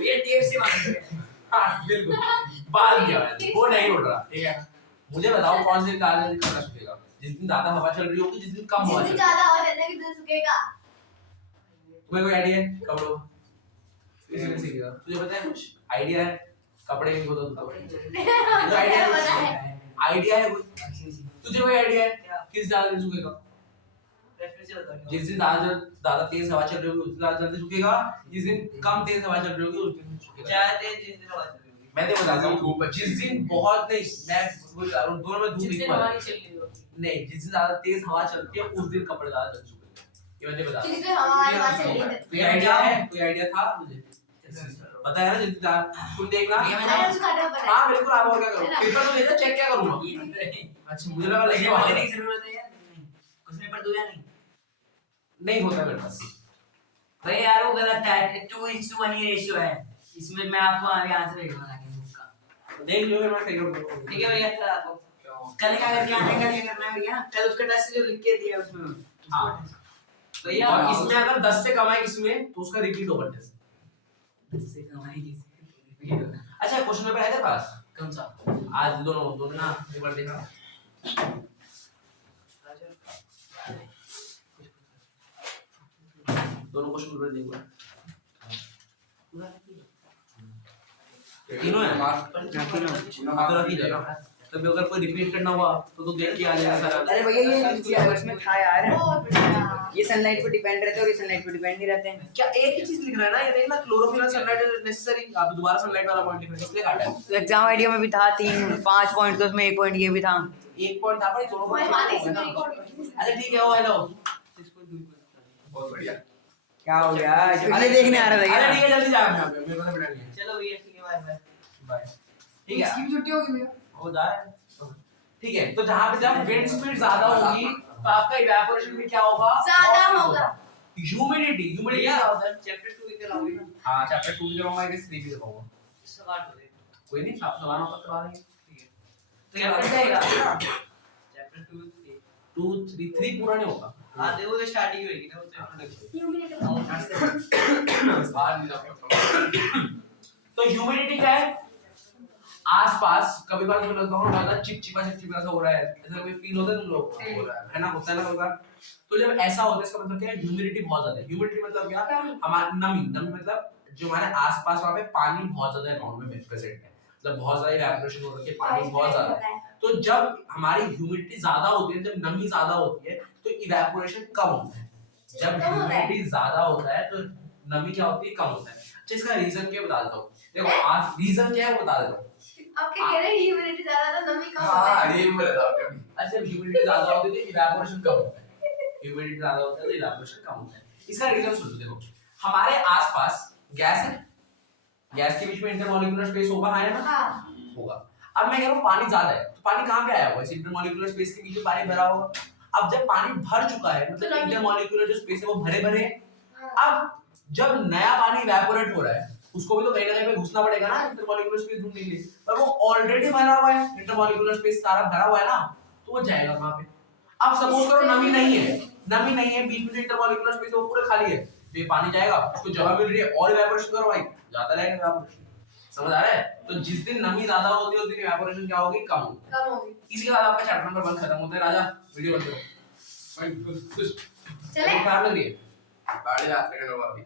ये टेप से बांध दिया। हाँ बिल्कुल बांध दिया मैंने, वो नहीं उड़ रहा, ठीक है। मुझे बताओ कौन से दिन ज्यादा जल्दी कपड़ा सूखेगा? जिस दिन ज्यादा हवा चल रही होगी, जिस दिन कम हवा चल रही ज्यादा हवा चलने की दिन सूखेगा। तुम्हें कोई आइडिया है कपड़ों किसी ने सीखेगा? तुझे पता है कुछ आइडिया है? कपड़े नहीं होता तुझे आइडिया है कोई? तुझे कोई आइडिया है किस ज्यादा जल्दी सूखेगा? जिस दिन ज्यादा तेज हवा चल रही होगी उस दिन ज्यादा जल्दी सूखेगा, जिस दिन कम तेज हवा चल रही होगी उस दिन सूखेगा। ज्यादा तेज जिस दिन हवा चल रही होगी। मैं तो बताता हूँ, जिस दिन बहुत नहीं, मैं बता रहा हूँ, दोनों में धूप जिस दिन हमारी चल रही हो, नहीं, जिस दिन ज्यादा तेज हवा चलती है उस दिन कपड़े ज्यादा जल्दी सूखेंगे, ये मैं बता रहा हूँ। जिस दिन हवा चल रही है। कोई आइडिया है? कोई आइडिया था मुझे? पता है ना जितना तुम देखना अरे उसका डर पता है। हाँ बिल्कुल आप और क्या करो पेपर तो लेकर चेक क्या करूंगा अच्छा मुझे लगा लेके पेपर आओगे। लेने की जरूरत है यार नहीं कुछ पेपर दो या नहीं नहीं होता मेरे पास भाई यार वो गलत है 2:1 ये रेशियो है इसमें मैं आपको आगे आंसर भेजूंगा आगे उसका देख लो मैं सही करूंगा ठीक है भैया कल आपको कल क्या करके आने का क्या करना है भैया कल उसका टेस्ट जो लिख के दिया उसमें हाँ भैया और इसमें अगर 10 से कम है इसमें तो उसका रिपीट होगा टेस्ट इससे कमाई किसी अच्छा क्वेश्चन पेपर है तेरे पास कौन सा आज दोनों ना एक बार देखा दोनों क्वेश्चन पेपर देखो तीनों है तो रख ही जाना तब अगर कोई रिपीट करना हुआ तो देख के आ जाएगा सारा अरे भैया ये इसमें था यार बहुत बढ़िया। ये सनलाइट पे डिपेंड रहते हैं और ये सनलाइट पे डिपेंड नहीं रहते हैं क्या एक ही चीज लिख रहा है ना ये देखना क्लोरोफिल और सनलाइट इज नेसेसरी आप दोबारा सनलाइट वाला पॉइंट लिख रहे हैं इसलिए काटा है तो एग्जाम आइडिया में भी था 3-5 पॉइंट तो उसमें 1 पॉइंट ये भी था एक पॉइंट था पर दोनों हमारे पॉइंट पास इसमें रिकॉर्ड अच्छा ठीक है वो हेलो बहुत बढ़िया क्या हो गया अरे देखने आ रहा था अरे क्या ठीक है जल्दी जा यहाँ पे मेरे को तो बिठा लिया चलो भैया ठीक है बाय बाय ठीक है इसकी भी छुट्टी होगी भैया हो जा रहा है ठीक है तो जहां पे जब विंड स्पीड ज्यादा होगी तो आपका इवेपोरेशन भी क्या होगा ज्यादा होगा। ह्यूमिडिटी ह्यूमिडिटी क्या होता है चैप्टर 2 के लाओगे ना हां चैप्टर 2 भी करवाऊंगा कि 3 भी करवाऊंगा सवाल हो गए कोई नहीं आप सवाल पर करवा देंगे ठीक है तो ये बढ़ जाएगा चैप्टर 2 2 3 3 पूरा नहीं होगा हां देखो तो स्टार्टिंग होगी ना उससे ह्यूमिडिटी बाहर नहीं जाओगे तो ह्यूमिडिटी क्या है आसपास कभी बार मुझे लगता है ज्यादा चिपचिपा सा हो रहा है ऐसा कभी फील होता है तुम लोग हो रहा है ना होता है ना कभी बार तो जब ऐसा होता है इसका मतलब क्या है ह्यूमिडिटी बहुत ज्यादा है ह्यूमिडिटी मतलब क्या हमारा नमी मतलब जो हमारे आसपास वहां पे पानी बहुत ज्यादा अमाउंट में प्रेजेंट है मतलब बहुत ज्यादा इवेपोरेशन हो रही है पानी बहुत ज्यादा है तो जब हमारी ह्यूमिडिटी ज्यादा होती है जब नमी ज्यादा होती है तो इवेपोरेशन कम होता है जब ह्यूमिडिटी ज्यादा होता है तो नमी क्या होती है कम होता है अच्छा इसका रीजन क्या बता देता हूँ देखो आज रीजन क्या है वो बता देता हूँ आपके कह रहे हैं ह्यूमिडिटी ज्यादा तो नमी कम होता हाँ है। ये बोला था कभी अच्छा जब ह्यूमिडिटी ज्यादा होती है तो इवेपोरेशन कम होता है ह्यूमिडिटी ज्यादा होता है तो इवेपोरेशन कम होता है इसका रीजन सुनो देखो हमारे आसपास गैस है गैस के बीच में इंटरमॉलिक्यूलर स्पेस होगा है ना हाँ। होगा अब मैं कह रहा हूँ पानी ज्यादा है तो पानी कहाँ पे आया होगा इस इंटरमॉलिक्यूलर स्पेस के बीच में पानी भरा होगा अब जब पानी भर चुका है मतलब इंटरमॉलिक्यूलर जो स्पेस है वो भरे भरे है अब जब नया पानी इवेपोरेट हो रहा है उसको भी तो कहीं ना कहीं पे घुसना पड़ेगा ना इंटरमॉलिक्यूलर स्पेस ढूंढने के लिए पर वो ऑलरेडी भरा हुआ है इंटरमॉलिक्यूलर स्पेस सारा भरा हुआ है ना तो वो जाएगा कहां पे अब सपोज करो नमी नहीं है बीच में इंटरमॉलिक्यूलर स्पेस वो पूरा खाली है तो ये पानी जाएगा उसको जगह मिल रही है और इवेपोरेशन करो भाई ज्यादा रहेगा इवेपोरेशन समझ आ रहा है तो जिस दिन नमी ज्यादा होती है उस दिन इवेपोरेशन क्या होगी कम होगी कम होगी। इसी के बाद आपका चैप्टर नंबर 1 खत्म होता है राजा वीडियो बंद करो भाई कुछ चले खराब लग रही है बैठ जा सेकंड होगा अभी